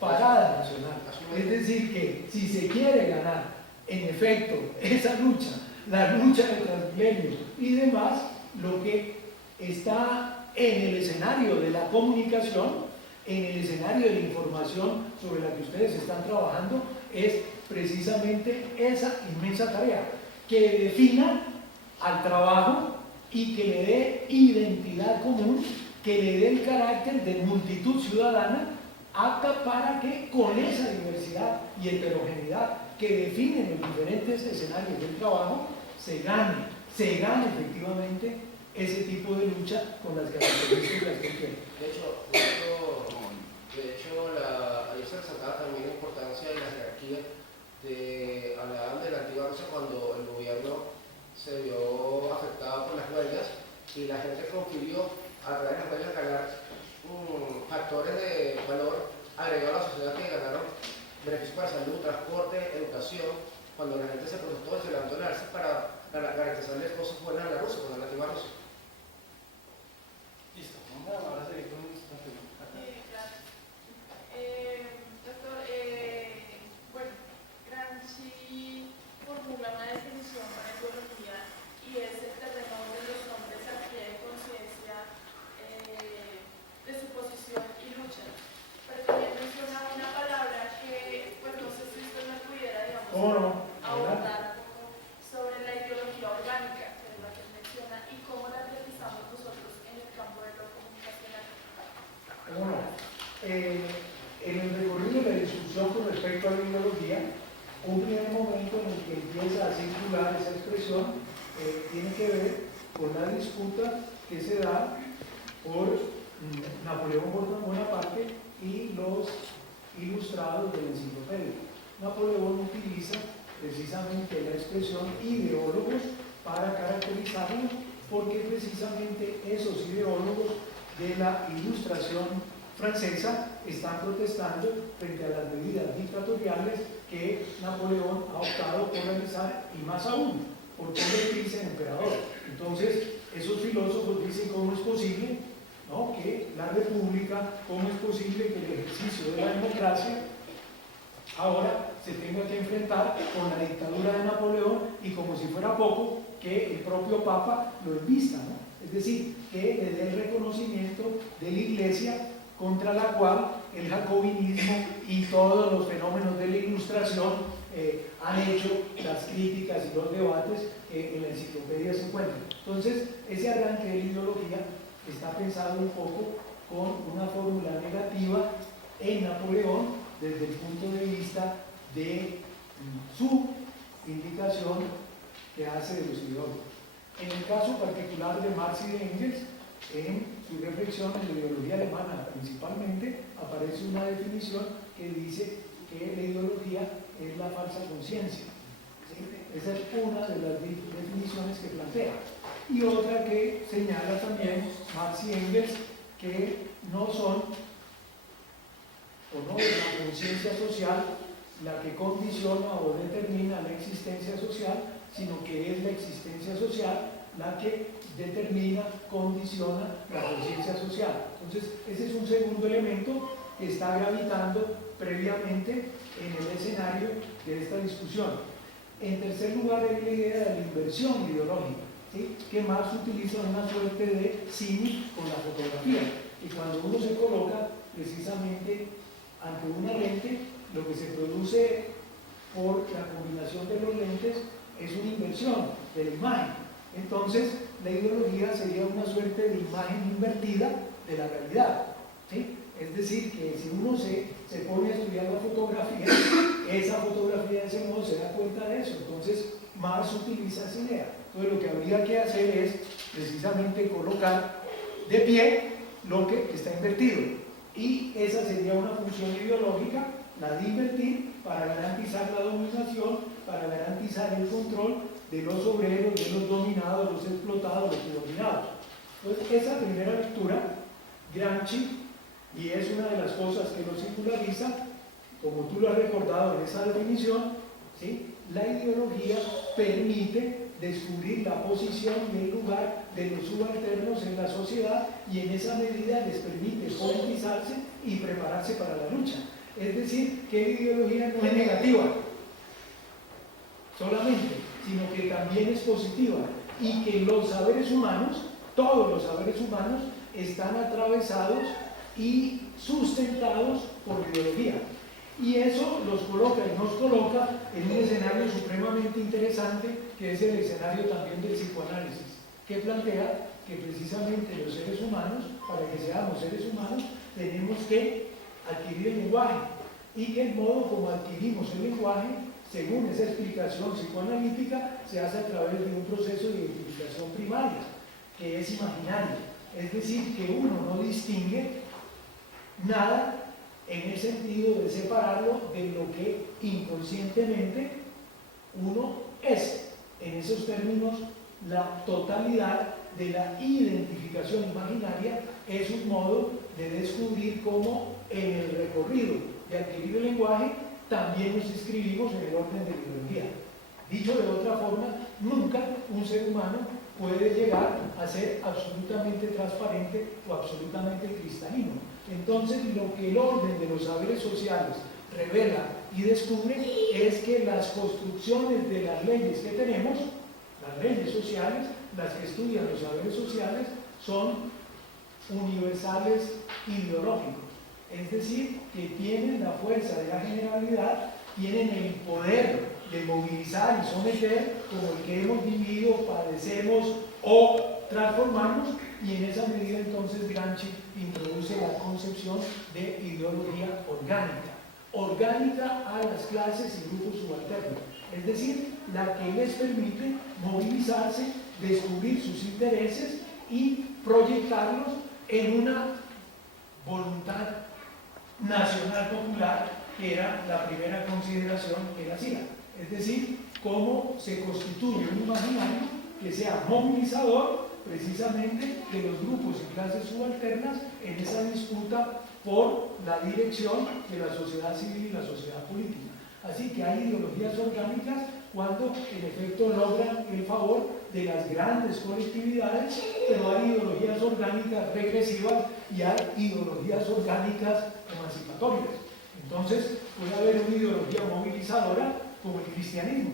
Parada nacional. Es decir, que si se quiere ganar, en efecto, esa lucha, la lucha de Transmilenio y demás, lo que está en el escenario de la comunicación, en el escenario de la información sobre la que ustedes están trabajando, es precisamente esa inmensa tarea, que defina al trabajo y que le dé identidad común, que le dé el carácter de multitud ciudadana apta para que con esa diversidad y heterogeneidad que definen los diferentes escenarios del trabajo se gane efectivamente ese tipo de lucha con las características que quieren. De hecho, ahí se resaltaba también la importancia de la jerarquía. Hablaban de la antigua Rusia cuando el gobierno se vio afectado por las huelgas y la gente confirió a través de las huelgas ganar factores de valor agregado a la sociedad que ganaron beneficios para salud, transporte, educación. Cuando la gente se protestó, se levantó el alce para garantizarles cosas buenas a la Rusia, con la antigua Rusia. Listo, vamos ahora a seguir con la pregunta. Gracias. Doctor, bueno, Gramsci formula una definición para ideología y es el terreno de los hombres a pie de conciencia de su posición y lucha. Pero también menciona una palabra que, pues no sé si usted me pudiera, digamos, abordar sobre la ideología orgánica, que es la que menciona, y cómo la realizamos nosotros en el campo de lo comunicacional. Bueno, en el recorrido de la discusión con respecto a la ideología, un primer momento en el que empieza a circular esa expresión tiene que ver con la disputa que se da por Napoleón Bonaparte y los ilustrados de la enciclopedia. Napoleón utiliza precisamente la expresión ideólogos para caracterizarlos, porque precisamente esos ideólogos de la ilustración francesa están protestando frente a las medidas dictatoriales que Napoleón ha optado por realizar, y más aún por convertirse en emperador. Entonces, esos filósofos dicen cómo es posible, ¿no?, que la república, cómo es posible que el ejercicio de la democracia ahora se tenga que enfrentar con la dictadura de Napoleón, y como si fuera poco, que el propio Papa lo envista, ¿no? Es decir, que le dé el reconocimiento de la Iglesia, contra la cual el jacobinismo y todos los fenómenos de la Ilustración han hecho las críticas y los debates que en la enciclopedia se encuentran. Entonces, ese arranque de la ideología está pensado un poco con una fórmula negativa en Napoleón desde el punto de vista de su indicación que hace de los ideólogos. En el caso particular de Marx y de Engels, en su reflexión en la ideología alemana principalmente, aparece una definición que dice que que la ideología es la falsa conciencia. ¿Sí? Esa es una de las definiciones que plantea. Y otra que señala también Marx y Engels, que no son, o no es la conciencia social la que condiciona o determina la existencia social, sino que es la existencia social la que determina, condiciona la conciencia social. Entonces, ese es un segundo elemento que está gravitando previamente en el escenario de esta discusión. En tercer lugar, es la idea de la inversión ideológica, ¿sí? Que Marx utiliza una suerte de símil con la fotografía. Y cuando uno se coloca precisamente ante una lente, lo que se produce por la combinación de los lentes es una inversión de la imagen. Entonces, la ideología sería una suerte de imagen invertida de la realidad, ¿sí? Es decir, que si uno se pone a estudiar la fotografía, esa fotografía de ese modo se da cuenta de eso. Entonces, Marx utiliza esa idea. Entonces, lo que habría que hacer es precisamente colocar de pie lo que está invertido. Y esa sería una función ideológica, la de invertir, para garantizar la dominación, para garantizar el control de los obreros, de los dominados, los explotados, los subordinados. Entonces, esa primera lectura, Gramsci, y es una de las cosas que lo singulariza, como tú lo has recordado en esa definición, ¿sí? La ideología permite descubrir la posición y el lugar de los subalternos en la sociedad y en esa medida les permite politizarse y prepararse para la lucha. Es decir, que la ideología no es negativa solamente, sino que también es positiva y que los saberes humanos, todos los saberes humanos, están atravesados y sustentados por la ideología. Y eso los coloca y nos coloca en un escenario supremamente interesante, que es el escenario también del psicoanálisis, que plantea que precisamente los seres humanos, para que seamos seres humanos, tenemos que adquirir el lenguaje, y que el modo como adquirimos el lenguaje, según esa explicación psicoanalítica, se hace a través de un proceso de identificación primaria, que es imaginario. Es decir, que uno no distingue nada en el sentido de separarlo de lo que inconscientemente uno es. En esos términos, la totalidad de la identificación imaginaria es un modo de descubrir cómo en el recorrido de adquirir el lenguaje también nos inscribimos en el orden de la ideología. Dicho de otra forma, nunca un ser humano puede llegar a ser absolutamente transparente o absolutamente cristalino. Entonces, lo que el orden de los saberes sociales revela y descubre es que las construcciones de las leyes que tenemos, las leyes sociales, las que estudian los saberes sociales, son universales ideológicos. Es decir, que tienen la fuerza de la generalidad, tienen el poder de movilizar y someter como el que hemos vivido, padecemos o transformamos, y en esa medida entonces Gramsci introduce la concepción de ideología orgánica a las clases y grupos subalternos, es decir, la que les permite movilizarse, descubrir sus intereses y proyectarlos en una voluntad nacional popular, que era la primera consideración que él hacía. Es decir, cómo se constituye un imaginario que sea movilizador precisamente de los grupos y clases subalternas en esa disputa por la dirección de la sociedad civil y la sociedad política. Así que hay ideologías orgánicas cuando en efecto logran el favor de las grandes colectividades, pero hay ideologías orgánicas regresivas y hay ideologías orgánicas emancipatorias. Entonces puede haber una ideología movilizadora como el cristianismo,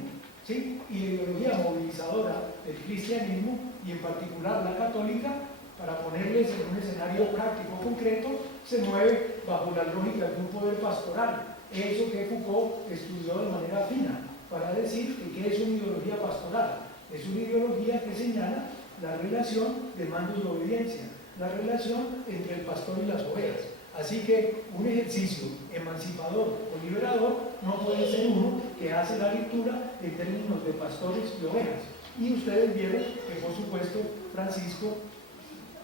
¿sí? Y la ideología movilizadora del cristianismo, y en particular la católica, para ponerles en un escenario práctico concreto, se mueve bajo la lógica de un poder pastoral. Eso que Foucault estudió de manera fina, para decir que ¿qué es una ideología pastoral? Es una ideología que señala la relación de mando y obediencia, la relación entre el pastor y las ovejas. Así que un ejercicio emancipador o liberador no puede ser uno que hace la lectura en términos de pastores y ovejas. Y ustedes vieron que, por supuesto, Francisco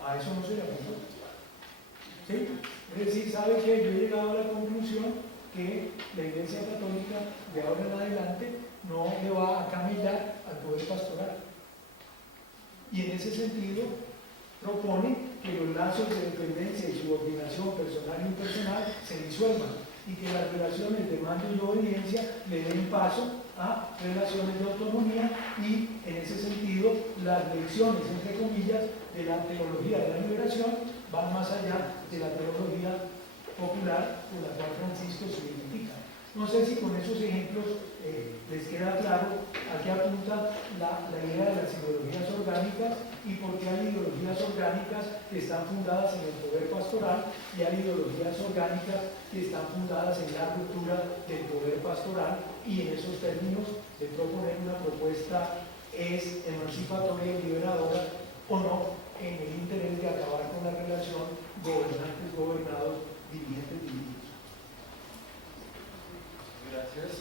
a eso no se le apuntó. ¿Sí? Es decir, sabe que yo he llegado a la conclusión que la Iglesia Católica de ahora en adelante no le va a camellar al poder pastoral. Y en ese sentido propone que los lazos de dependencia y subordinación personal e impersonal se disuelvan y que las relaciones de mando y obediencia le den paso a relaciones de autonomía, y en ese sentido las lecciones, entre comillas, de la teología de la liberación van más allá de la teología popular con la cual Francisco se identifica. No sé si con esos ejemplos les queda claro a qué apunta la idea de las ideologías orgánicas y por qué hay ideologías orgánicas que están fundadas en el poder pastoral y hay ideologías orgánicas que están fundadas en la ruptura del poder pastoral, y en esos términos de proponer una propuesta es emancipatoria y liberadora o no, en el interés de acabar con la relación gobernantes-gobernados, dirigentes-dirigidos. Gracias.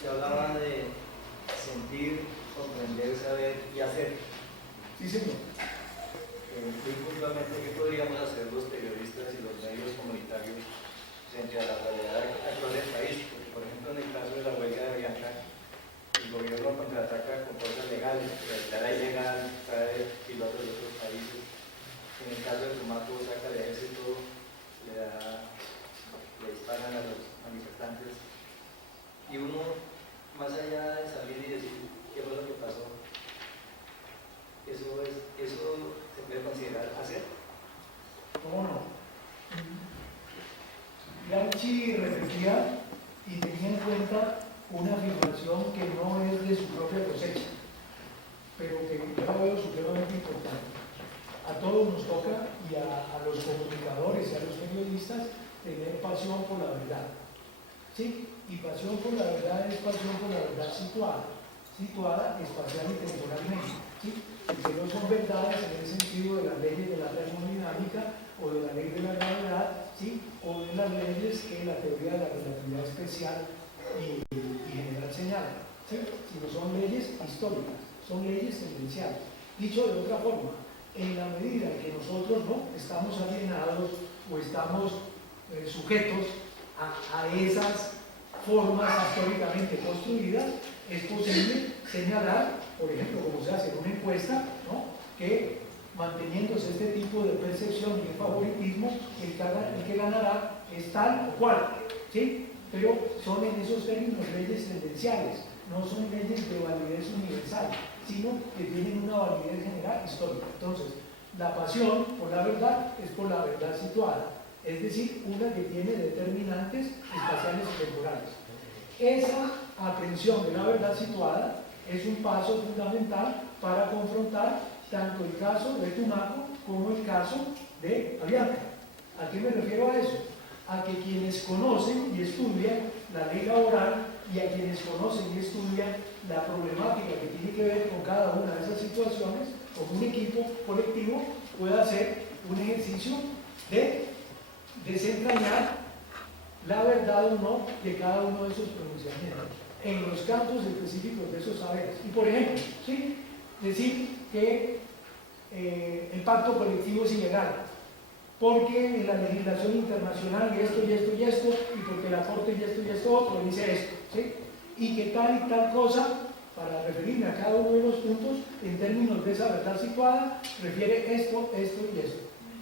Se hablaba de sentir, comprender, saber y hacer. Sí, señor. Muy puntualmente, ¿qué podríamos hacer los periodistas y los medios comunitarios frente a la realidad actual del país? Porque, por ejemplo, en el caso de la huelga de Avianca, el gobierno contraataca con fuerzas legales, declara ilegal, trae pilotos de otros países. En el caso de Tumaco, saca el ejército, le disparan a los manifestantes. Y uno, más allá de salir y decir qué fue lo que pasó, eso se puede considerar hacer. ¿Cómo no? Gramsci repetía y tenía en cuenta una afirmación que no es de su propia cosecha, pero que yo la veo supremamente importante. A todos nos toca, y a los comunicadores y a los periodistas, tener pasión por la verdad. ¿Sí? Y pasión por la verdad es pasión por la verdad situada espacial y temporalmente. ¿Sí? Que no son verdades en el sentido de las leyes de la termodinámica o de la ley de la gravedad, ¿sí? O de las leyes que la teoría de la relatividad especial y general señala, ¿sí? Sino son leyes históricas, son leyes tendenciales. Dicho de otra forma, en la medida que nosotros no estamos alienados o estamos sujetos a esas formas históricamente construidas, es posible señalar, por ejemplo, como se hace en una encuesta, ¿no?, que manteniéndose este tipo de percepción y de favoritismo, el que ganará es tal o cual, ¿sí? Pero son en esos términos leyes tendenciales, no son leyes de validez universal, sino que tienen una validez general histórica. Entonces, la pasión por la verdad es por la verdad situada, es decir, una que tiene determinantes espaciales y temporales. Esa aprehensión de la verdad situada es un paso fundamental para confrontar tanto el caso de Tumaco como el caso de Avianca. ¿A qué me refiero a eso? A que quienes conocen y estudian la ley laboral y a quienes conocen y estudian la problemática que tiene que ver con cada una de esas situaciones, como un equipo colectivo pueda hacer un ejercicio de desentrañar la verdad o no de cada uno de esos pronunciamientos en los campos específicos de esos saberes. Y por ejemplo, ¿sí?, decir que el pacto colectivo es ilegal porque en la legislación internacional y esto y esto y esto, y porque la Corte y esto otro dice esto, ¿sí?, y que tal y tal cosa, para referirme a cada uno de los puntos en términos de esa verdad situada, refiere esto, esto y esto.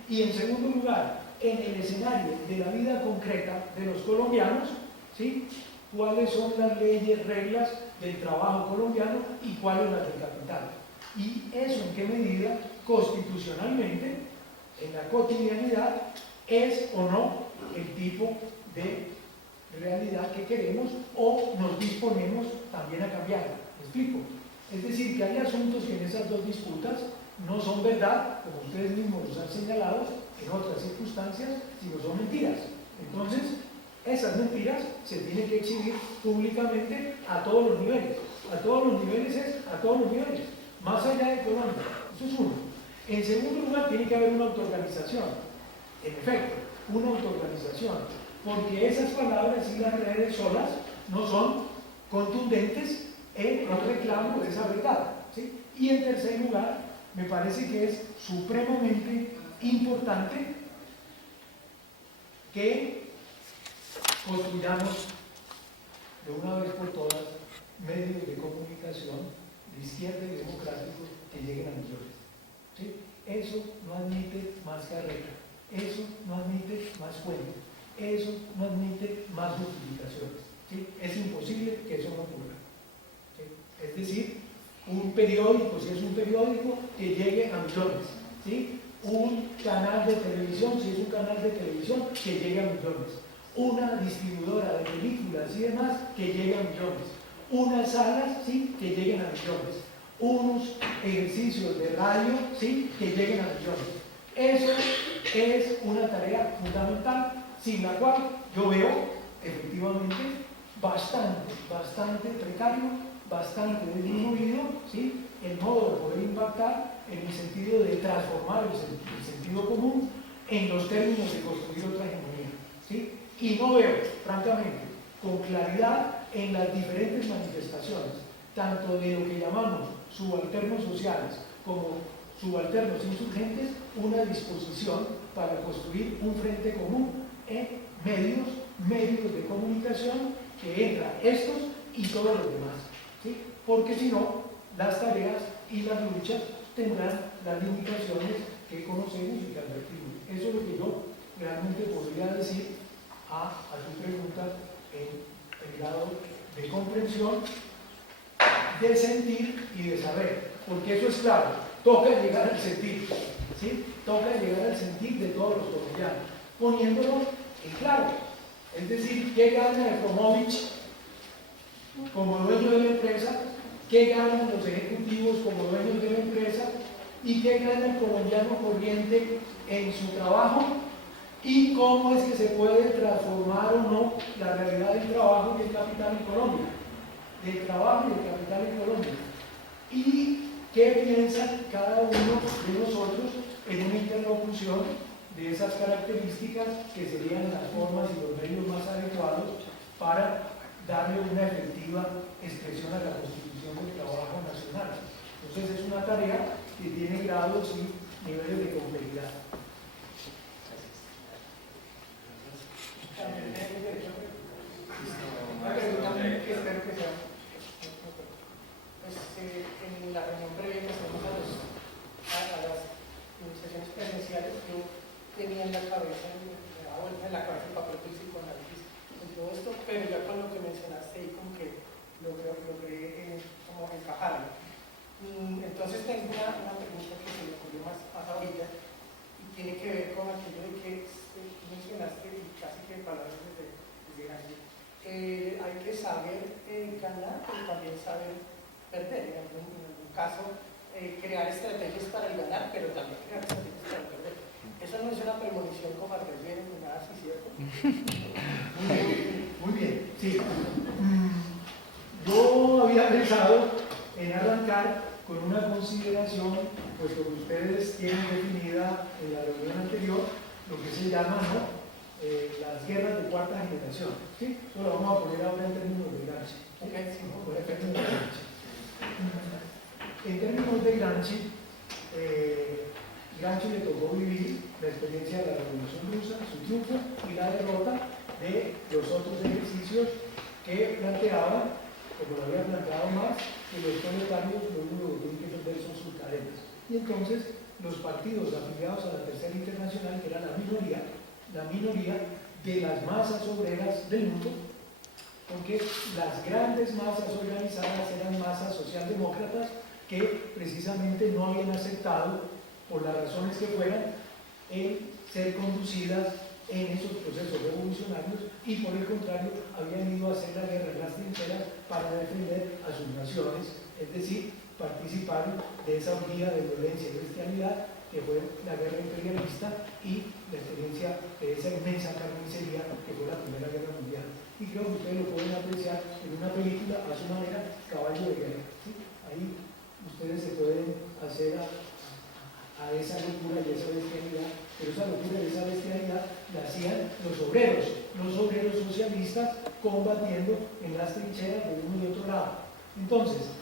Y en segundo lugar, en el escenario de la vida concreta de los colombianos, ¿sí?, cuáles son las leyes, reglas del trabajo colombiano y cuáles las del capital. Y eso en qué medida constitucionalmente, en la cotidianidad, es o no el tipo de realidad que queremos o nos disponemos también a cambiarla. ¿Me explico? Es decir, que hay asuntos que en esas dos disputas no son verdad, como ustedes mismos los han señalado en otras circunstancias, sino son mentiras. Entonces, esas mentiras se tienen que exhibir públicamente a todos los niveles. A todos los niveles a todos los niveles, más allá de Colombia. Eso es uno. En segundo lugar, tiene que haber una autoorganización. En efecto, una autoorganización. Porque esas palabras y las redes solas no son contundentes en el reclamo de esa verdad, ¿sí? Y en tercer lugar, me parece que es supremamente importante que construyamos de una vez por todas medios de comunicación de izquierda y democráticos que lleguen a millones. ¿Sí? Eso no admite más carrera, eso no admite más cuento, eso no admite más justificaciones. ¿Sí? Es imposible que eso no ocurra. ¿Sí? Es decir, un periódico, si es un periódico, que llegue a millones. ¿Sí? Un canal de televisión, si es un canal de televisión, que llegue a millones. Una distribuidora de películas y demás, que llegue a millones. Unas salas, ¿sí?, que lleguen a millones. Unos ejercicios de radio, ¿sí?, que lleguen a millones. Eso es una tarea fundamental, sin la cual yo veo efectivamente bastante precario, bastante disminuido, ¿sí?, el modo de poder impactar en el sentido de transformar el sentido común en los términos de construir otra hegemonía, ¿sí? Y no veo, francamente, con claridad en las diferentes manifestaciones, tanto de lo que llamamos subalternos sociales como subalternos insurgentes, una disposición para construir un frente común en medios de comunicación que entran estos y todos los demás, ¿sí? Porque si no, las tareas y las luchas tendrán las limitaciones que conocemos y que advertimos. Eso es lo que yo realmente podría decir a tu pregunta en el grado de comprensión, de sentir y de saber, porque eso es claro, toca llegar al sentir, ¿sí? Toca llegar al sentir de todos los colombianos, poniéndolo en claro. Es decir, ¿qué gana Efromovich como dueño de la empresa? ¿Qué ganan los ejecutivos como dueños de la empresa? ¿Y qué gana el colombiano corriente en su trabajo? ¿Y cómo es que se puede transformar o no la realidad del trabajo y del capital en Colombia? Del trabajo y del capital en Colombia. ¿Y qué piensa cada uno de nosotros en una interlocución de esas características que serían las formas y los medios más adecuados para darle una efectiva expresión a la Constitución del trabajo nacional? Entonces es una tarea que tiene grados y niveles de complejidad. Una pregunta que espero que sea. Pues, en la reunión previa que hacemos a las sesiones presenciales, yo tenía en la cabeza, me daba vuelta en la cabeza el papel del psicoanálisis en todo esto, pero ya con lo que mencionaste y como que logré como encajarlo. Entonces tengo una pregunta que se me ocurrió más ahorita y tiene que ver con aquello de que mencionaste y casi que palabras desde Gandhi. Hay que saber ganar, pero también saber perder. En algún caso, crear estrategias para el ganar, pero también crear estrategias para el perder. Eso no es una premonición como atrever ni nada así, ¿cierto? Muy bien, sí. Yo había pensado en arrancar con una consideración, pues lo que ustedes tienen definida en la reunión anterior, lo que se llama, ¿no?, las guerras de cuarta generación. ¿Sí? Eso lo vamos a poner ahora en términos de Gramsci. Okay, sí. Vamos a poner en términos de Gramsci. En términos de Gramsci, Gramsci le tocó vivir la experiencia de la Revolución Rusa, su triunfo y la derrota de los otros ejercicios que planteaban, como lo había planteado Marx, que los proletarios lo único que tienen que perder son sus cadenas. Y entonces los partidos afiliados a la Tercera Internacional, que era la minoría de las masas obreras del mundo, porque las grandes masas organizadas eran masas socialdemócratas que precisamente no habían aceptado, por las razones que fueran, el ser conducidas en esos procesos revolucionarios y por el contrario habían ido a hacer la guerra en las trincheras para defender a sus naciones, es decir, participaron de esa orgía de violencia y bestialidad que fue la guerra imperialista y la experiencia de esa inmensa carnicería que fue la Primera Guerra Mundial. Y creo que ustedes lo pueden apreciar en una película a su manera, Caballo de Guerra. ¿Sí? Ahí ustedes se pueden hacer a esa locura y esa bestialidad, pero esa locura y esa bestialidad la hacían los obreros socialistas combatiendo en las trincheras de uno y otro lado. Entonces,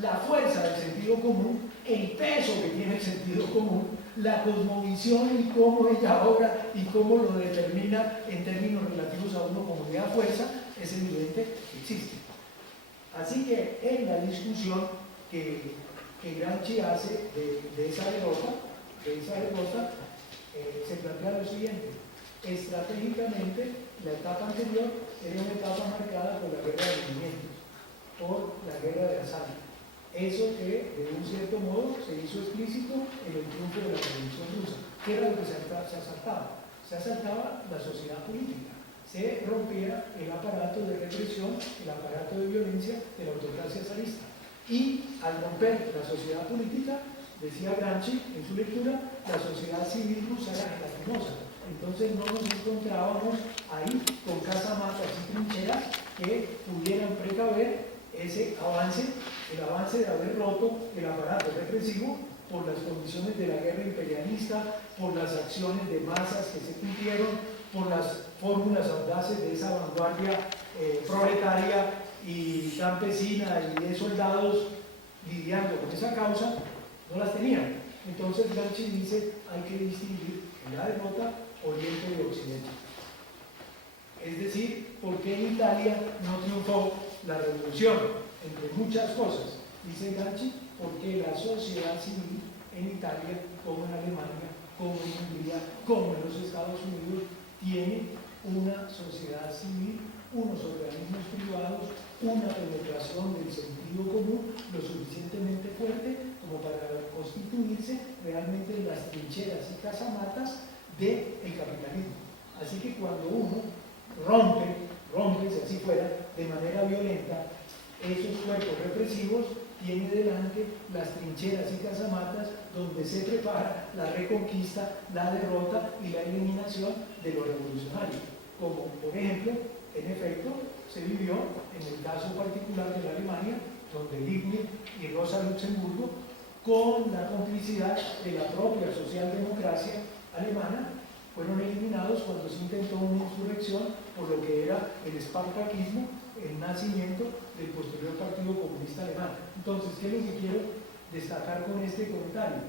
la fuerza del sentido común, el peso que tiene el sentido común, la cosmovisión y cómo ella obra y cómo lo determina en términos relativos a uno como idea fuerza, es evidente que existe. Así que en la discusión que Gramsci hace de esa derrota, se plantea lo siguiente: estratégicamente, la etapa anterior era una etapa marcada por la guerra de movimientos, por la guerra de asalto. Eso que, de un cierto modo, se hizo explícito en el triunfo de la Revolución Rusa. ¿Qué era lo que se asaltaba? Se asaltaba la sociedad política. Se rompía el aparato de represión, el aparato de violencia de la autocracia zarista. Y al romper la sociedad política, decía Gramsci en su lectura, la sociedad civil rusa era gelatinosa. Entonces no nos encontrábamos ahí con casamatas y trincheras que pudieran precaver ese avance, el avance de haber roto el aparato represivo por las condiciones de la guerra imperialista, por las acciones de masas que se cumplieron, por las fórmulas audaces de esa vanguardia proletaria y campesina y de soldados lidiando con esa causa, no las tenían. Entonces Gramsci dice, hay que distinguir en la derrota Oriente y Occidente. Es decir, ¿por qué en Italia no triunfó la revolución? Entre muchas cosas, dice Gramsci, porque la sociedad civil en Italia, como en Alemania, como en Hungría, como en los Estados Unidos, tiene una sociedad civil, unos organismos privados, una penetración del sentido común lo suficientemente fuerte como para constituirse realmente en las trincheras y casamatas del capitalismo. Así que cuando uno rompe, si así fuera, de manera violenta, esos cuerpos represivos, tiene delante las trincheras y casamatas donde se prepara la reconquista, la derrota y la eliminación de lo revolucionario. Como, por ejemplo, en efecto, se vivió en el caso particular de la Alemania, donde Liebknecht y Rosa Luxemburgo, con la complicidad de la propia socialdemocracia alemana, fueron eliminados cuando se intentó una insurrección por lo que era el espartaquismo, el nacimiento del posterior Partido Comunista Alemán. Entonces, ¿qué es lo que quiero destacar con este comentario?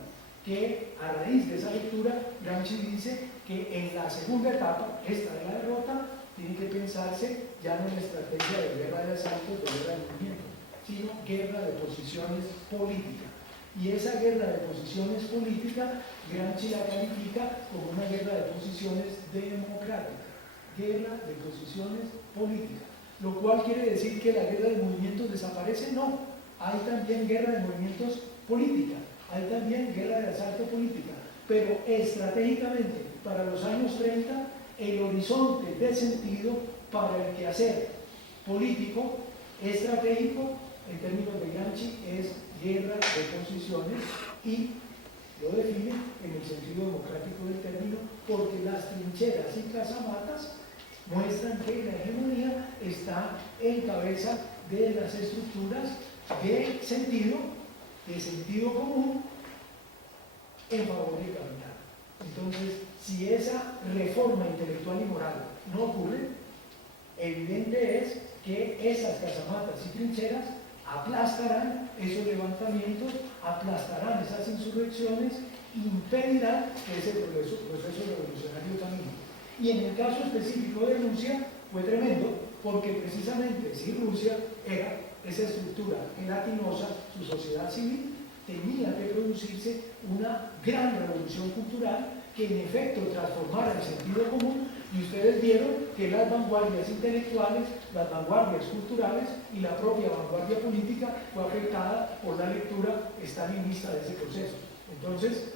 Que a raíz de esa lectura, Gramsci dice que en la segunda etapa, esta de la derrota, tiene que pensarse ya no en la estrategia de guerra de asalto, de guerra de movimiento, sino guerra de posiciones políticas. Y esa guerra de posiciones políticas, Gramsci la califica como una guerra de posiciones democráticas, guerra de posiciones políticas. Lo cual quiere decir que la guerra de movimientos desaparece, no. Hay también guerra de movimientos política, hay también guerra de asalto política, pero estratégicamente para los años 30 el horizonte de sentido para el quehacer político, estratégico, en términos de Gramsci, es guerra de posiciones y lo define en el sentido democrático del término, porque las trincheras y casamatas muestran que la hegemonía está en cabeza de las estructuras de sentido común en favor del capital. Entonces, si esa reforma intelectual y moral no ocurre, evidente es que esas casamatas y trincheras aplastarán esos levantamientos, aplastarán esas insurrecciones, impedirán que ese proceso revolucionario camine. Y en el caso específico de Rusia fue tremendo, porque precisamente si Rusia era esa estructura gelatinosa, su sociedad civil, tenía que producirse una gran revolución cultural que en efecto transformara el sentido común, y ustedes vieron que las vanguardias intelectuales, las vanguardias culturales y la propia vanguardia política fue afectada por la lectura stalinista de ese proceso. Entonces,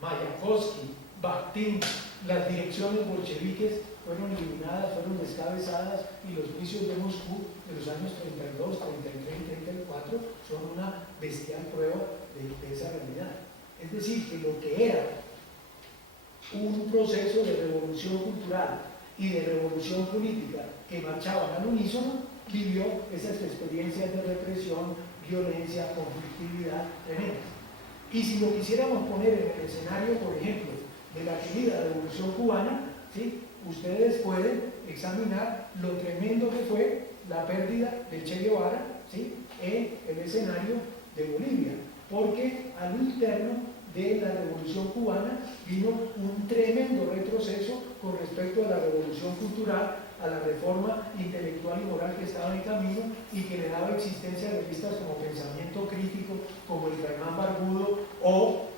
Mayakovsky, Bakhtin, las direcciones bolcheviques fueron eliminadas, fueron descabezadas, y los juicios de Moscú de los años 32, 33 y 34 son una bestial prueba de esa realidad. Es decir, que lo que era un proceso de revolución cultural y de revolución política que marchaban al unísono, vivió esas experiencias de represión, violencia, conflictividad tremendas. Y si lo quisiéramos poner en el escenario, por ejemplo, de la querida Revolución Cubana, ¿sí?, ustedes pueden examinar lo tremendo que fue la pérdida de Che Guevara, ¿sí?, en el escenario de Bolivia, porque al interno de la Revolución Cubana vino un tremendo retroceso con respecto a la revolución cultural, a la reforma intelectual y moral que estaba en camino y que le daba existencia a revistas como Pensamiento Crítico, como El Caimán Barbudo, o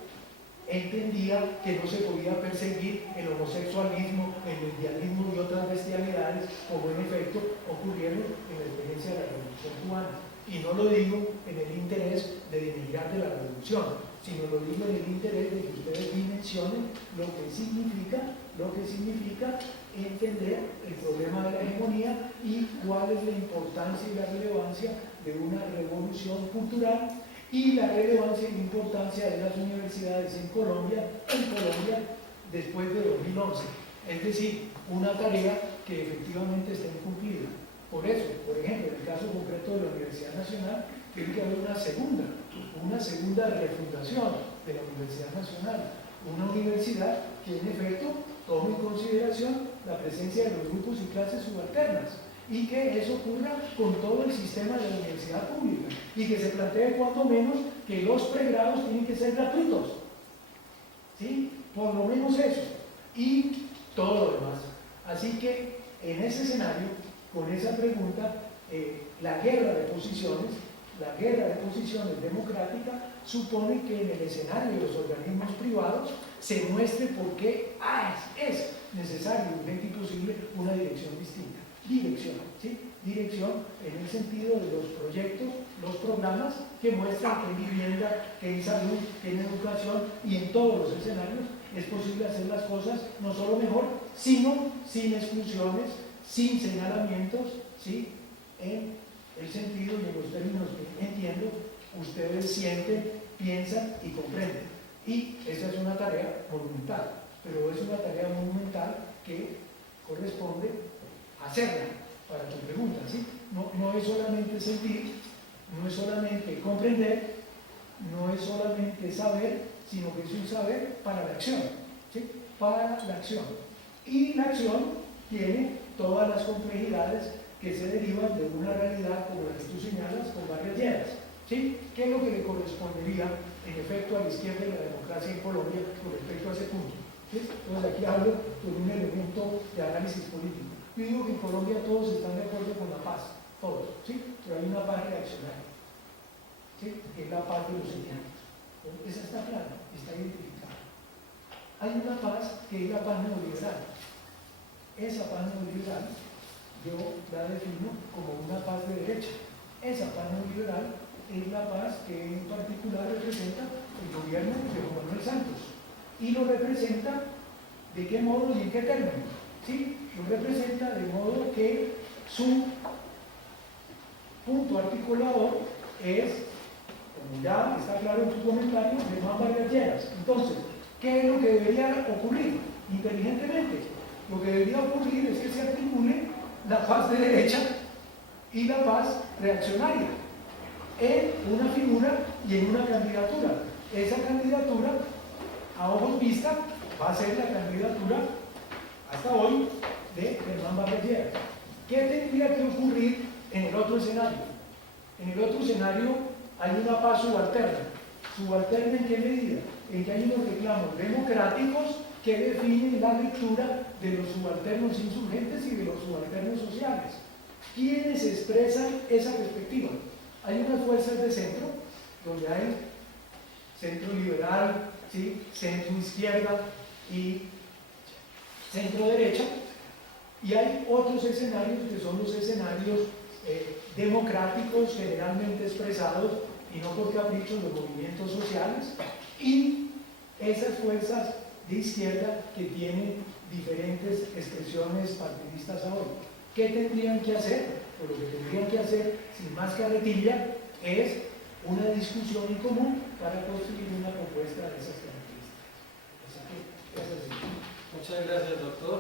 entendía que no se podía perseguir el homosexualismo, el lesbianismo y otras bestialidades, como en efecto ocurrieron en la experiencia de la Revolución Cubana. Y no lo digo en el interés de denigrar de la revolución, sino lo digo en el interés de que ustedes dimensionen lo que significa entender el problema de la hegemonía y cuál es la importancia y la relevancia de una revolución cultural y la relevancia y la importancia de las universidades en Colombia después de 2011. Es decir, una tarea que efectivamente está incumplida. Por eso, por ejemplo, en el caso concreto de la Universidad Nacional, tiene que haber una segunda refundación de la Universidad Nacional. Una universidad que en efecto tome en consideración la presencia de los grupos y clases subalternas y que eso ocurra con todo el sistema de la universidad pública y que se plantee cuando menos que los pregrados tienen que ser gratuitos, ¿sí? Por lo menos eso y todo lo demás. Así que en ese escenario, con esa pregunta, la guerra de posiciones democrática supone que en el escenario de los organismos privados se muestre por qué es necesario, urgente y posible una dirección distinta. Dirección, ¿sí? Dirección en el sentido de los proyectos, los programas que muestran que en vivienda, que en salud, que en educación y en todos los escenarios es posible hacer las cosas no solo mejor, sino sin exclusiones, sin señalamientos, ¿sí? En el sentido y en los términos que entiendo, ustedes sienten, piensan y comprenden. Y esa es una tarea monumental, pero es una tarea monumental que corresponde hacerla para tu pregunta, ¿sí? No es solamente sentir, no es solamente comprender, no es solamente saber, sino que es un saber para la acción, ¿sí? Para la acción. Y la acción tiene todas las complejidades que se derivan de una realidad como la que tú señalas, con varias hieras, ¿sí? ¿Qué es lo que le correspondería, en efecto, a la izquierda de la democracia en Colombia con respecto a ese punto? ¿Sí? Entonces aquí hablo con un elemento de análisis político. Yo digo que en Colombia todos están de acuerdo con la paz, todos, ¿sí? Pero hay una paz reaccionaria, ¿sí? Que es la paz de los señales. Esa está clara, está identificada. Hay una paz que es la paz neoliberal. Esa paz neoliberal yo la defino como una paz de derecha. Esa paz neoliberal es la paz que en particular representa el gobierno de Juan Manuel Santos. Y lo representa de qué modo y en qué términos. ¿Sí? Lo representa de modo que su punto articulador es, como ya está claro en tu comentario, de más varias hieras. Entonces, ¿qué es lo que debería ocurrir? Inteligentemente, lo que debería ocurrir es que se articule la paz de derecha y la paz reaccionaria en una figura y en una candidatura. Esa candidatura, a ojos vista, va a ser la candidatura hasta hoy de Germán Vargas Lleras. ¿Qué tendría que ocurrir en el otro escenario? En el otro escenario hay una paz subalterna. ¿Subalterna en qué medida? En que hay unos reclamos democráticos que definen la lectura de los subalternos insurgentes y de los subalternos sociales. ¿Quiénes expresan esa perspectiva? Hay unas fuerzas de centro, donde hay centro liberal, ¿sí? Centro izquierda y centro derecha, y hay otros escenarios que son los escenarios democráticos generalmente expresados y no por caprichos de movimientos sociales, y esas fuerzas de izquierda que tienen diferentes expresiones partidistas hoy. ¿Qué tendrían que hacer? Pues lo que tendrían que hacer, sin más carretilla, es una discusión en común para construir una propuesta de esas características. Así que, gracias. Muchas gracias, doctor.